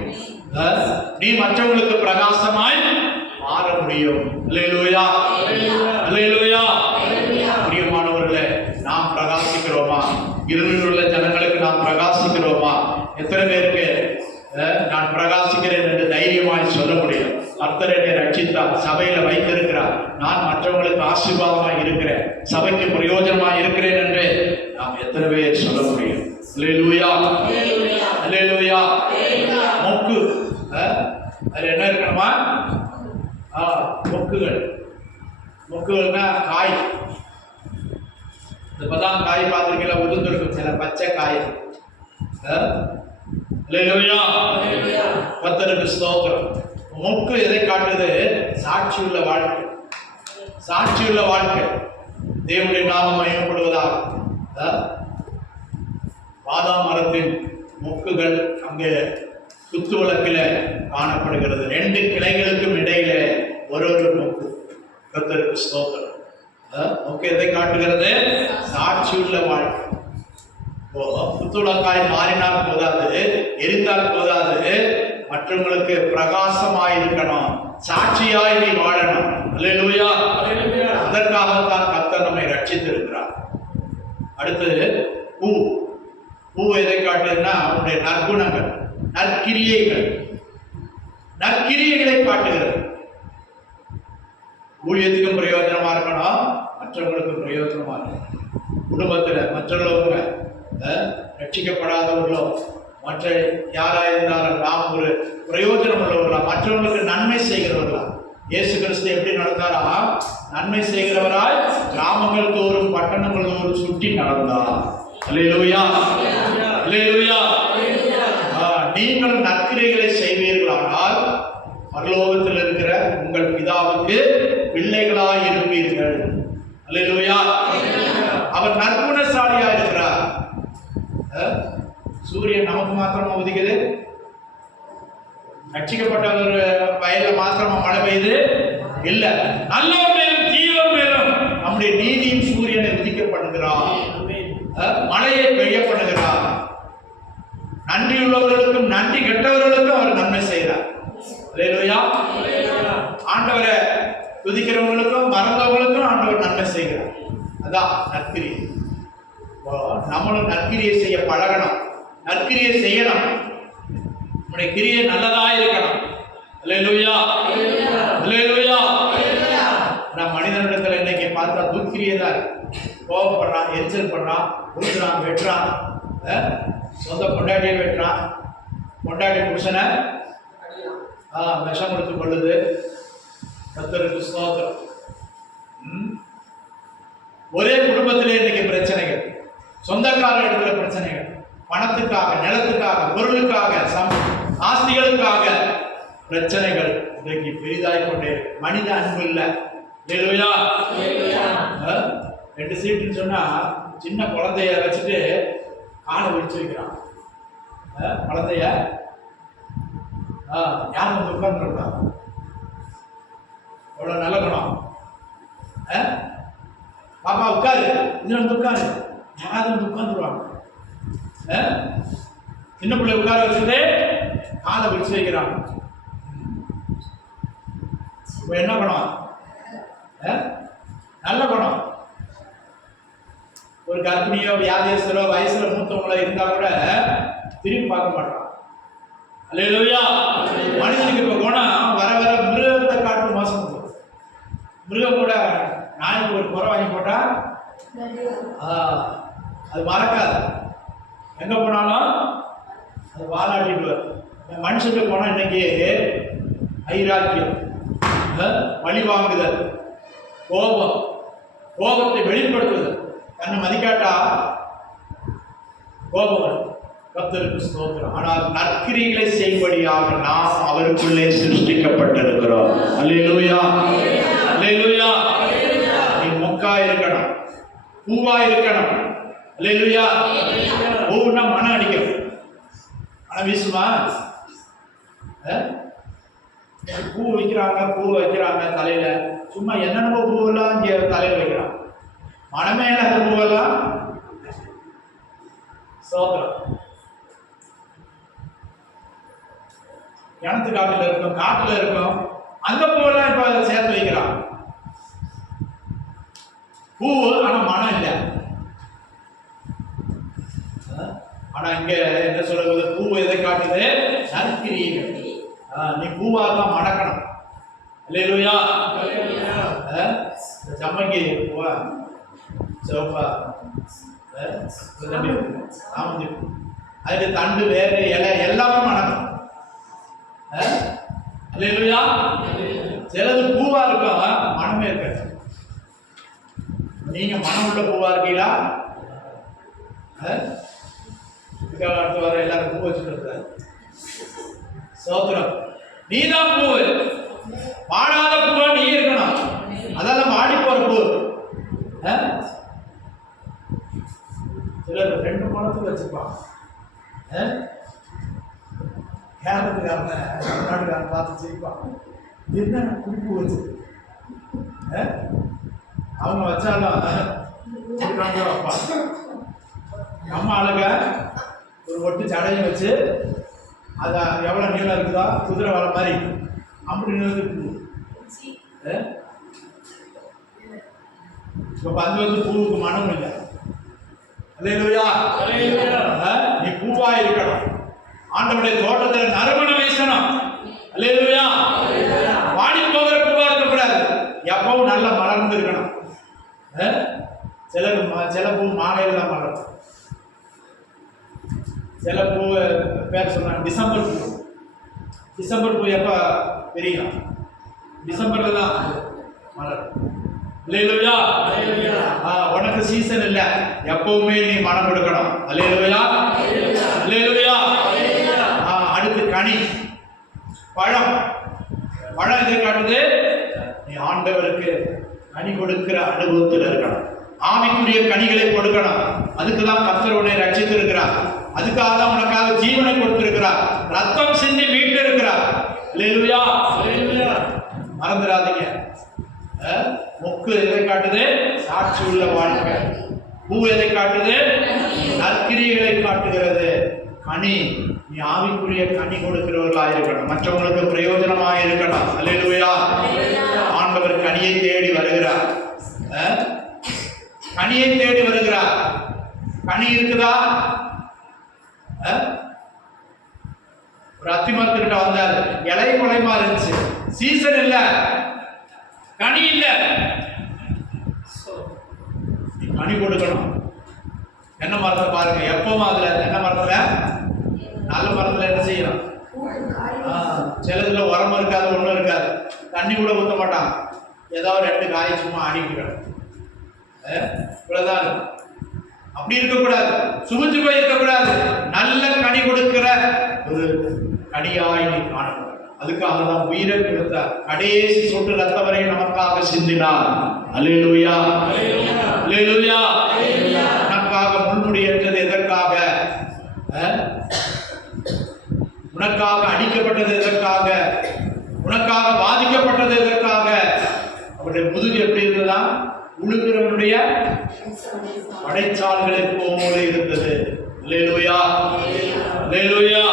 நீ மற்றவங்களுக்கு பிரகாசமாய் மாற முடியும். அல்லேலூயா, அல்லேலூயா. பிரியமானவர்களே, நாம் பிரகாசிக்கிறோமா? இருளில் உள்ள ஜனங்களுக்கு நாம் பிரகாசிக்கிறோமா? எத்தனை பேருக்கு நான் பிரகாசிக்கிறேன் என்று தைரியமாய் சொல்ல முடியும்? கர்த்தர் என்னை ரட்சித்தார், சபையில வைத்திருக்கிறார், நான் மற்றவங்களுக்கு ஆசீர்வாதமாய் இருக்கிறேன், சபைக்கு பிரயோஜனமாய் இருக்கிறேன் என்று நாம் எத்தனை பேர் சொல்ல முடியும்? அல்லேலூயா, அல்லேலூயா. மொக்கு, அதுல என்ன இருக்கணுமா? மொக்குகள். மொக்குகள்னா காய். இந்த பதாம் காய் பார்த்துருக்கீங்களா? உதிர்ந்திருக்கும் சில பச்சை காய். அல்லேலூயா, கர்த்தருக்கு ஸ்தோத்திரம். மொக்கு எதை காட்டுது? சாட்சியுள்ள வாழ்க்கை. சாட்சியுள்ள வாழ்க்கை. தேவனுடைய நாமம் மகிமைப்படுவதாக. பாதாம் மரத்தின் மொக்குகள் அங்கே குத்து விளக்கில காணப்படுகிறது. 2 கிளைகளுக்கும் இடையில ஒரு மொக்கு. கர்த்தருக்கு ஸ்தோத்திரம். மொக்கு எதை காட்டுகிறது? சாட்சியுள்ள வாழ்க்கை. புத்துளக்காய் மாறினால் போதாது, எரிந்தால் போதாது, மற்றவங்களுக்கு பிரகாசமாய் இருக்கணும், சாட்சியாய் நீ வாழணும். அல்லேலூயா. அதற்காகத்தான் கர்த்தர் நம்மை ரட்சித்திருக்கிறார். அடுத்தது பூ. பூ எதை காட்டுதுன்னா அவனுடைய நற்குணங்கள், நற்கிரியைகள். நற்கிரியைகளை காட்டுகிறது. ஊழியத்துக்கும் பிரயோஜனமா இருக்கணும், மற்றவங்களுக்கும் பிரயோஜனமா இருக்கணும். குடும்பத்துல மற்றவங்க ரட்சிக்கப்படாதவர்களோ மற்ற யாரா இருந்தாலும் நாம் ஒரு பிரயோஜனம் உள்ளவர்களா, மற்றவர்களுக்கு நன்மை செய்கிறவர்களா. இயேசு கிறிஸ்து எப்படி நடந்தாரா? நன்மை செய்கிறவராய் கிராமங்கள் தோறும் பட்டணங்கள் தோறும் சுற்றி நடந்தார். அல்லேலூயா, அல்லேலூயா. நீங்கள் நற்கிரைகளை செய்வீர்களானால் பரலோகத்தில் இருக்கிற உங்கள் பிதாவுக்கு பிள்ளைகளாய் இருப்பீர்கள். அல்லேலூயா. அவர் நற்குணசாலியா இருக்கிறார். சூரியன் நமக்கு மாத்திரமா உதிக்குது? ரட்சிக்கப்பட்ட ஒரு வயல்ல மாத்திரமா மழை பெய்யுது? இல்ல. நல்லவர் மேலும் தீவர் மேலும் நம்முடைய நீதியின் சூரியனை உதிக்கப்படுகிறார், மழையை பெய்ய பண்ணுகிறார். நன்றியுள்ளவர்களுக்கும் நன்றி கெட்டவர்களுக்கும் அவர் நன்மை செய்கிறார். அல்லேலூயா. ஆண்டவரை துதிக்கிறவங்களுக்கும் மறந்தவங்களுக்கும் ஆண்டவர் நன்மை செய்கிறார். அதான் நற்கிரியை. நம்மளும் நற்கிரியை செய்ய பழகணும், நற்கிரியை செய்யணும். நம்முடைய கிரியை நல்லதா இருக்கணும். அல்லேலூயா, அல்லேலூயா. நான் மனிதனிடத்துல இன்னைக்கு பார்த்தா துக்கிரியை தான் இருக்கு. கோபப்படுறான், எரிச்சல் பண்றான், உருக்குறான், வெட்டுறான், சொந்த பொண்டாட்டியை வெட்டுறான், பொண்டாட்டி புருஷனை விஷம் கொடுத்து கொள்ளுது. கர்த்தருக்கு ஸ்தோத்திரம். ஒரே குடும்பத்திலே இன்னைக்கு பிரச்சனைகள், சொந்தக்கார இடத்துல பிரச்சனைகள், பணத்துக்காக, நிலத்துக்காக, பொருளுக்காக, ஆஸ்திகளுக்காக பிரச்சனைகள் இன்றைக்கு பெரிதாய் கொண்டே. மனித அன்பு இல்லை. அல்லேலூயா. 2 சீட்டுன்னு சொன்னா சின்ன குழந்தைய வச்சுட்டு காலை விரிச்சு வைக்கிறான். குழந்தைய யாரும் வந்து உட்கார்ந்துருக்காங்க. எவ்வளவு நல்ல குணம். பாப்பா உட்காரு, இதுல வந்து உட்காரு, யாராவது வந்து உட்கார்ந்துருவாங்க. சின்ன பிள்ளை உட்கார வச்சுட்டு காலை விரிச்சு வைக்கிறாங்க. இப்ப என்ன குணம்? நல்ல குணம். ஒரு கர்ப்பிணியோ வியாதியஸ்தரோ வயசுல மூத்தவங்களோ இருந்தா கூட திரும்பி பார்க்க மாட்டான். அல்லேலூயா. மனிதனுக்கு இப்ப குணம் வர வர மிருகத்தை காட்டு மோசம். மிருகம் கூட நாய்க்கு ஒரு குறை வாங்கி போட்டா அது மறக்காது, எங்க போனாலும் அது வாலாட்டிட்டு வரும். மனுஷனுக்கு போனா இன்னைக்கு ஐராக்கியம், பழி வாங்குதல், கோபம், கோபத்தை வெளிப்படுத்துதல், தன்னை மதிக்காட்டா கோபம். கர்த்தருக்கு ஸ்தோத்திரம். ஆனால் நற்கிரிகளை செய்யும்படியாக நாம் அவருக்குள்ளே சிருஷ்டிக்கப்பட்டிருக்கிறோம். அல்லேலூயா, அல்லேலூயா. நீ மொக்கா இருக்கணும், பூவா இருக்கணும். அல்லேலூயா. பூவுன்னா மனம் அடிக்கும், மனம் வீசுமா? பூ வைக்கிறாங்க தலையில, சும்மா என்னென்ன பூவெல்லாம் இங்க தலையில வைக்கிறான். மனமே இல்லாத பூவெல்லாம் சோத்திரம். கிணத்து காட்டுல இருக்கும், காட்டுல இருக்கும், அந்த பூவெல்லாம் இப்ப சேர்த்து வைக்கிறான். பூ ஆனா மனம் இல்லை. ஆனா இங்க என்ன சொல்றது, பூ எதை காட்டுது? நற்கிரியைகள். நீ பூவா தான் மடக்கணும். அல்லேலூயா. சம்மங்கி பூவா சிவப்பா அதுக்கு தண்டு வேறு இலை எல்லாமே மணக்கும். அல்லேலூயா. சிலது பூவா இருக்கும், மனமே இருக்காது. நீங்க மனம் உள்ள பூவா இருக்கீங்களா? அடுத்து வர எல்லாரும் பூ வச்சுட்டு சோத்திரம். நீதான் பூ, வாடாத பூவா நீ இருக்கணும். அதெல்லாம் வாடி போற பூ. சிலர் 2 பழத்துக்கு வச்சுப்பான். கேரளத்துக்காரன தமிழ்நாட்டுக்காரன் பார்த்து செய்வான். என்ன குடிப்பு வச்சு அவங்க வச்சாலும் வைப்பான். நம்ம ஆளுங்க ஒரு ஒட்டு சடையை வச்சு அதை எவ்வளோ நீளம் இருக்குதோ குதிரை வர மாதிரி அப்படி நிறுத்து. இப்போ பந்து வந்து பூவுக்கு மனம் இல்லை. அல்லேலூயா. நீ பூவா இருக்கணும். ஆண்டவருடைய தோட்டத்தில் நறுமணம் வீசணும். அல்லேலூயா. வாடி போகிற பூவா இருக்கக்கூடாது, எப்பவும் நல்லா மலர்ந்து இருக்கணும். சில பூ மாலையில் தான் மலரும். சில பூ பேர் சொன்னாங்க டிசம்பர் பூ. டிசம்பர் பூ எப்ப தெரியும்? டிசம்பர்ல தான் மலரும். அல்லேலூயா. உனக்கு சீசன் இல்ல, எப்பவுமே நீ மனம் கொடுக்கணும். அல்லேலூயா. அல்லேலூயா. அடுத்து கனி, பழம். பழம் எதை காட்டுது? நீ ஆண்டவருக்கு கனி கொடுக்கிற அனுபவத்தில் இருக்கணும். ஆவிக்குரிய கனிகளை கொடுக்கணும். அதுக்குதான் கர்த்தர் உன்னை ரட்சித்து இருக்கிறார். அதுக்காக தான் உனக்காக ஜீவனை கொடுத்திருக்கிறார். ரத்தம் சிந்தி மீட்டு இருக்கிறார். அல்லேலூயா. மறந்துடாதீங்க. மொக்கு எதை காட்டுது? சாட்சி உள்ள வாழ்க்கை. பூ எதை காட்டுது? நற்கிரியைகளை காட்டுகிறது. கனி, நீ ஆவிக்குரிய கனி கொடுக்கிறவர்களாக இருக்கணும். மற்றவங்களுக்கு பிரயோஜனமாக இருக்கணும். அல்லேலூயா. ஆண்டவர் கனியை தேடி வருகிறார். கனியை தேடி வருகிறார். கனி இருக்குதா? ஒரு அத்தி மரத்துக்கிட்ட வந்தார். இலை குலைமா இருந்துச்சு. சீசன் இல்ல, கனி இல்ல. கனி கொடுக்கணும். தென்னை மரத்தை பாருங்க, எப்பவும் அதுல தென்னை மரத்துல நல்ல மரத்துல என்ன செய்யணும்? சிலதுல உரம் இருக்காது, ஒண்ணும் இருக்காது. தண்ணி கூட ஊற்ற மாட்டான். ஏதாவது 2 காய் சும்மா ஆடிக்கிறான். இவ்வளவுதான். அப்படி இருக்கக்கூடாது, சுமிஞ்சு போய் இருக்கக்கூடாது. நல்ல கனி கொடுக்கிற ஒரு கனியாய் நீ காணப்படும். அதுக்காக தான் உயிரை கொடுத்தார். கடைசி சொட்டு ரத்த வரை நமக்காக சிந்தினார். அல்லேலூயா. அல்லேலூயா. உனக்காக முன்முடியேற்றது எதற்காக? உனக்காக அடிக்கப்பட்டது எதற்காக? உனக்காக பாதிக்கப்பட்டது எதற்காக? அவருடைய முதுகு எப்படி இருந்ததா? உழுகிறவனுடைய படைச்சால்களை போல இருந்தது. அல்லேலூயா. அல்லேலூயா.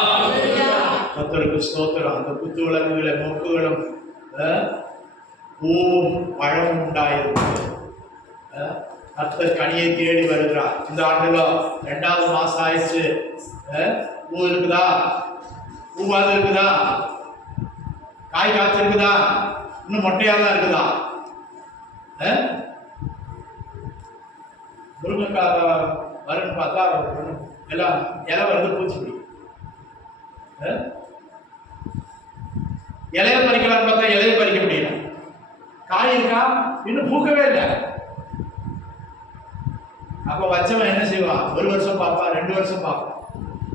கர்த்தருக்கு ஸ்தோத்திரம். அந்த குத்து விளக்குகளை மொக்குகளும் பூவும் பழமும் உண்டாயிருந்தது. கர்த்தர் கனியை தேடி வருகிறார். இந்த ஆண்டுல 2வது மாசம் ஆயிடுச்சு. பூ இருக்குதா? பூவாது இருக்குதா? காய் காய்ச்சி இருக்குதா? இன்னும் மொட்டையா தான் இருக்குதா? முருங்கைக்காய் வரும்னு பார்த்தா எல்லாம் இலை வருது, பூச்சிப்படி. இலைய பறிக்கலான்னு பார்த்தா இலைய பறிக்க முடியல. காய் இருக்கா? இன்னும் பூக்கவே இல்லை. அப்ப வச்சவன் என்ன செய்வான்? 1 வருஷம் பார்ப்பான், 2 வருஷம் பார்ப்பான்.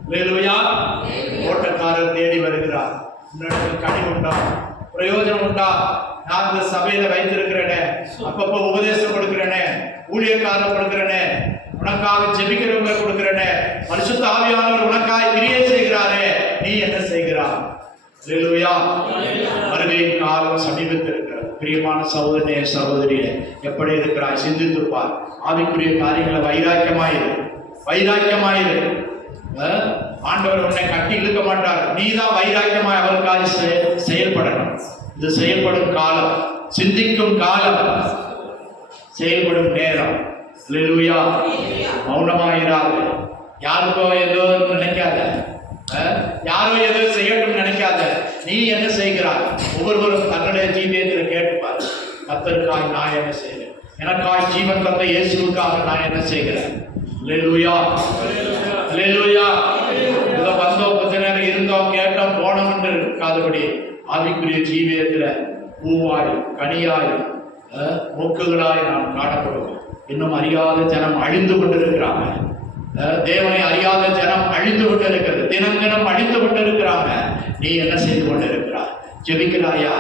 அல்லேலூயா. ஓட்டக்காரர் தேடி வருகிறார். கனி உண்டா? பிரயோஜனம் உண்டா? நான் இந்த சபையில வைத்திருக்கிறேனே, அப்பப்ப உபதேசம் கொடுக்கிறேனே, ஊழியக்காரர் கொடுக்கிறேனே, உனக்காக ஜெபிக்கிறவங்க கொடுக்கிறேனே, பரிசுத்த ஆவியானவர் உனக்காக கிரியை செய்கிறாரே, நீ என்ன செய்கிறாய்? அல்லேலூயா. வருகையின் காலம் சமீபத்தில் இருக்கிறது. பிரியமான சகோதரனே, சகோதரியே, எப்படி இருக்கிறாய்? சிந்தித்து பார். ஆவிக்குரிய காரியங்களை வைராக்கியமாயிரு. ஆண்டவர் உன்னை கட்டி இழுக்க மாட்டார். நீதான் வைராக்கியமாய் அவருக்காக செயல்படணும். இது செய்யப்படும் காலம், சிந்திக்கும் காலம், செயல்படும் நேரம். அல்லேலூயா. மௌனமாயிராது. யாருக்கோ ஏதோ நினைக்காத, யாரோ ஏதோ செய்யட்டும் நினைக்காத. நீ என்ன செய்கிறாய்? ஒவ்வொருவரும் தன்னுடைய ஜீவியத்தில் கேட்டுப்பார். கர்த்தருக்காய் நான் என்ன செய்கிறேன்? எனக்காய் ஜீவன் தந்த இயேசுவுக்காக நான் என்ன செய்கிறேன்? அல்லேலூயா, அல்லேலூயா. ஏதோ வந்தோம், கொஞ்ச நேரம் இருந்தோம், கேட்டோம், போனோம் என்று இருக்காதபடி ஆவிக்குரிய ஜீவியத்துல பூவாய், கனியாய், மூக்குகளாய் நாம் காணப்படுவோம். இன்னும் அறியாத ஜனம் அழிந்து கொண்டிருக்கிறாங்க. தேவனை அறியாத ஜனம் அழிந்து கொண்டிருக்கிறது. தினம் தினம் அழிந்து கொண்டிருக்கிறாங்க. நீ என்ன செய்து கொண்டிருக்கிறாய்? ஜெபிக்கிறாயா?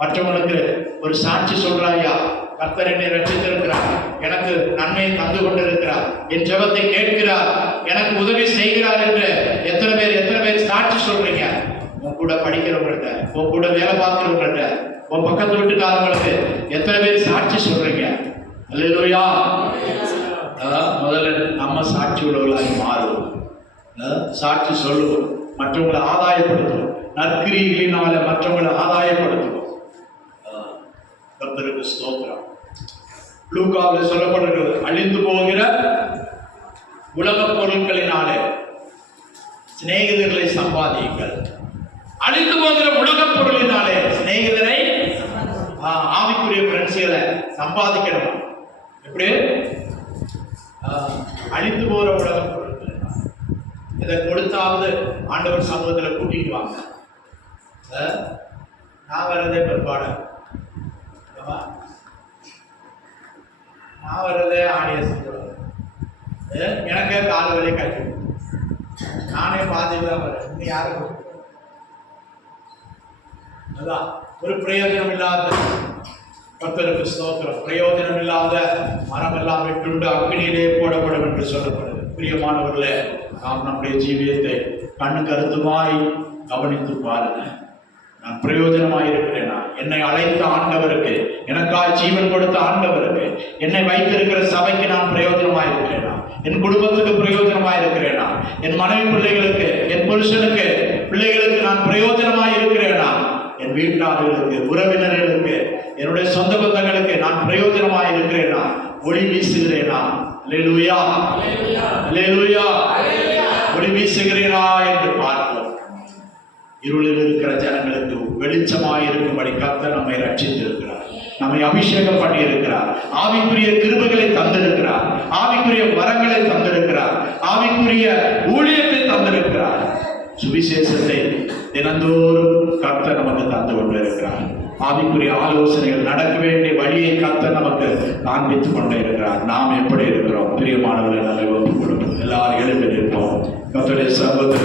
மற்றவங்களுக்கு ஒரு சாட்சி சொல்றாயா? கர்த்தர் என்னை ரட்சித்திருக்கிறார், எனக்கு நன்மையை தந்து கொண்டிருக்கிறார், என் ஜெபத்தை கேட்கிறார், எனக்கு உதவி செய்கிறார் என்று எத்தனை பேர் சாட்சி சொல்றீங்க? உன் கூட படிக்கிறவங்கள்ட்ட, உன் கூட வேலை பார்க்கிறவங்கள்ட்ட, உன் பக்கத்து வீட்டுக்காரங்களுக்கு எத்தனை பேர் சாட்சி சொல்றீங்க? அல்லேலூயா. முதல்ல நம்ம சாட்சி உள்ளவர்களாக மாறுவோம். சாட்சி சொல்லுவோம், மற்றவங்களை ஆதாயப்படுத்துவோம், நற்கிரிகளினால மற்றவங்களை ஆதாயப்படுத்துவோம். கர்த்தருக்கு ஸ்தோத்திரம். லூக்காவில் சொல்லப்படுகிறது, அழிந்து போகிற உலக பொருட்களினாலே சிநேகிதர்களை சம்பாதியுங்கள். அழிந்து போகிற உலக பொருளினாலே சிநேகிதரை, ஆவிக்குரிய ஃப்ரெண்ட்ஸ்களை சம்பாதிக்கணும். எப்படி? அழிந்து போகிற உலக பொருட்கள் இதை கொடுத்தாவது ஆண்டவர் சமூகத்தில் கூட்டிட்டு வாங்க. நான் வர்றதே பிற்பாடு, நான் வர்றதே ஆடிய செஞ்சு, எனக்கே கால் வலி காய்ச்சி, நானே பார்த்துட்டு தான் வரேன். இன்னும் யாரும் அதான் ஒரு பிரயோஜனம் இல்லாத, கர்த்தருக்கு ஸ்தோத்திரம், பிரயோஜனம் இல்லாத மரம் எல்லாம் வெட்டுண்டு அக்னியிலே போடப்படும் என்று சொல்லப்படுது. பிரியமானவர்களே, நாம் நம்முடைய ஜீவியத்தை கண்ணு கருத்துமாய் கவனித்து பாருங்க. நான் பிரயோஜனமாய் இருக்கிறேனா? என்னை அழைத்த ஆண்டவருக்கு, எனக்காய் ஜீவன் கொடுத்த ஆண்டவருக்கு, என்னை வைத்திருக்கிற சபைக்கு நான் பிரயோஜனமாய் இருக்கிறேனா? என் குடும்பத்துக்கு பிரயோஜனமாய் இருக்கிறேனா? என் மனைவி பிள்ளைகளுக்கு, என் புருஷனுக்கு, பிள்ளைகளுக்கு நான் பிரயோஜனமாய் இருக்கிறேனா? என் வீட்டாளர்களுக்கு, உறவினர்களுக்கு, என்னுடைய சொந்த பந்தங்களுக்கு நான் பிரயோஜனமாய் இருக்கிறேனா? ஒளி வீசுகிறேனா? அல்லேலூயா, அல்லேலூயா. ஒளி வீசுகிறேனா என்று பார்ப்போம். இருளில் இருக்கிற ஜனங்களுக்கு வெளிச்சமாய் இருக்கும்படி கர்த்தர் நம்மை ரட்சித்திருக்கிறார், நம்மை அபிஷேகம் பண்ணி இருக்கிறார், ஆவிக்குரிய கிருபைகளை தந்திருக்கிறார், ஆவிக்குரிய வரங்களை தந்திருக்கிறார், ஆவிக்குரிய ஊழியத்தை தந்திருக்கிறார். சுவிசேஷத்தை தினந்தோறும் கர்த்தர் நமக்கு தந்து கொண்டிருக்கிறார். ஆவிக்குரிய ஆலோசனைகள், நடக்க வேண்டிய வழியை கர்த்தர் நமக்கு காண்பித்துக் கொண்டே இருக்கிறார். நாம் எப்படி இருக்கிறோம்? பிரியமானவர்களை நல்ல ஒப்புக் கொடுப்போம். எல்லாரும் எழுப்பி நிற்போம். கர்த்தருடைய சர்வத்தை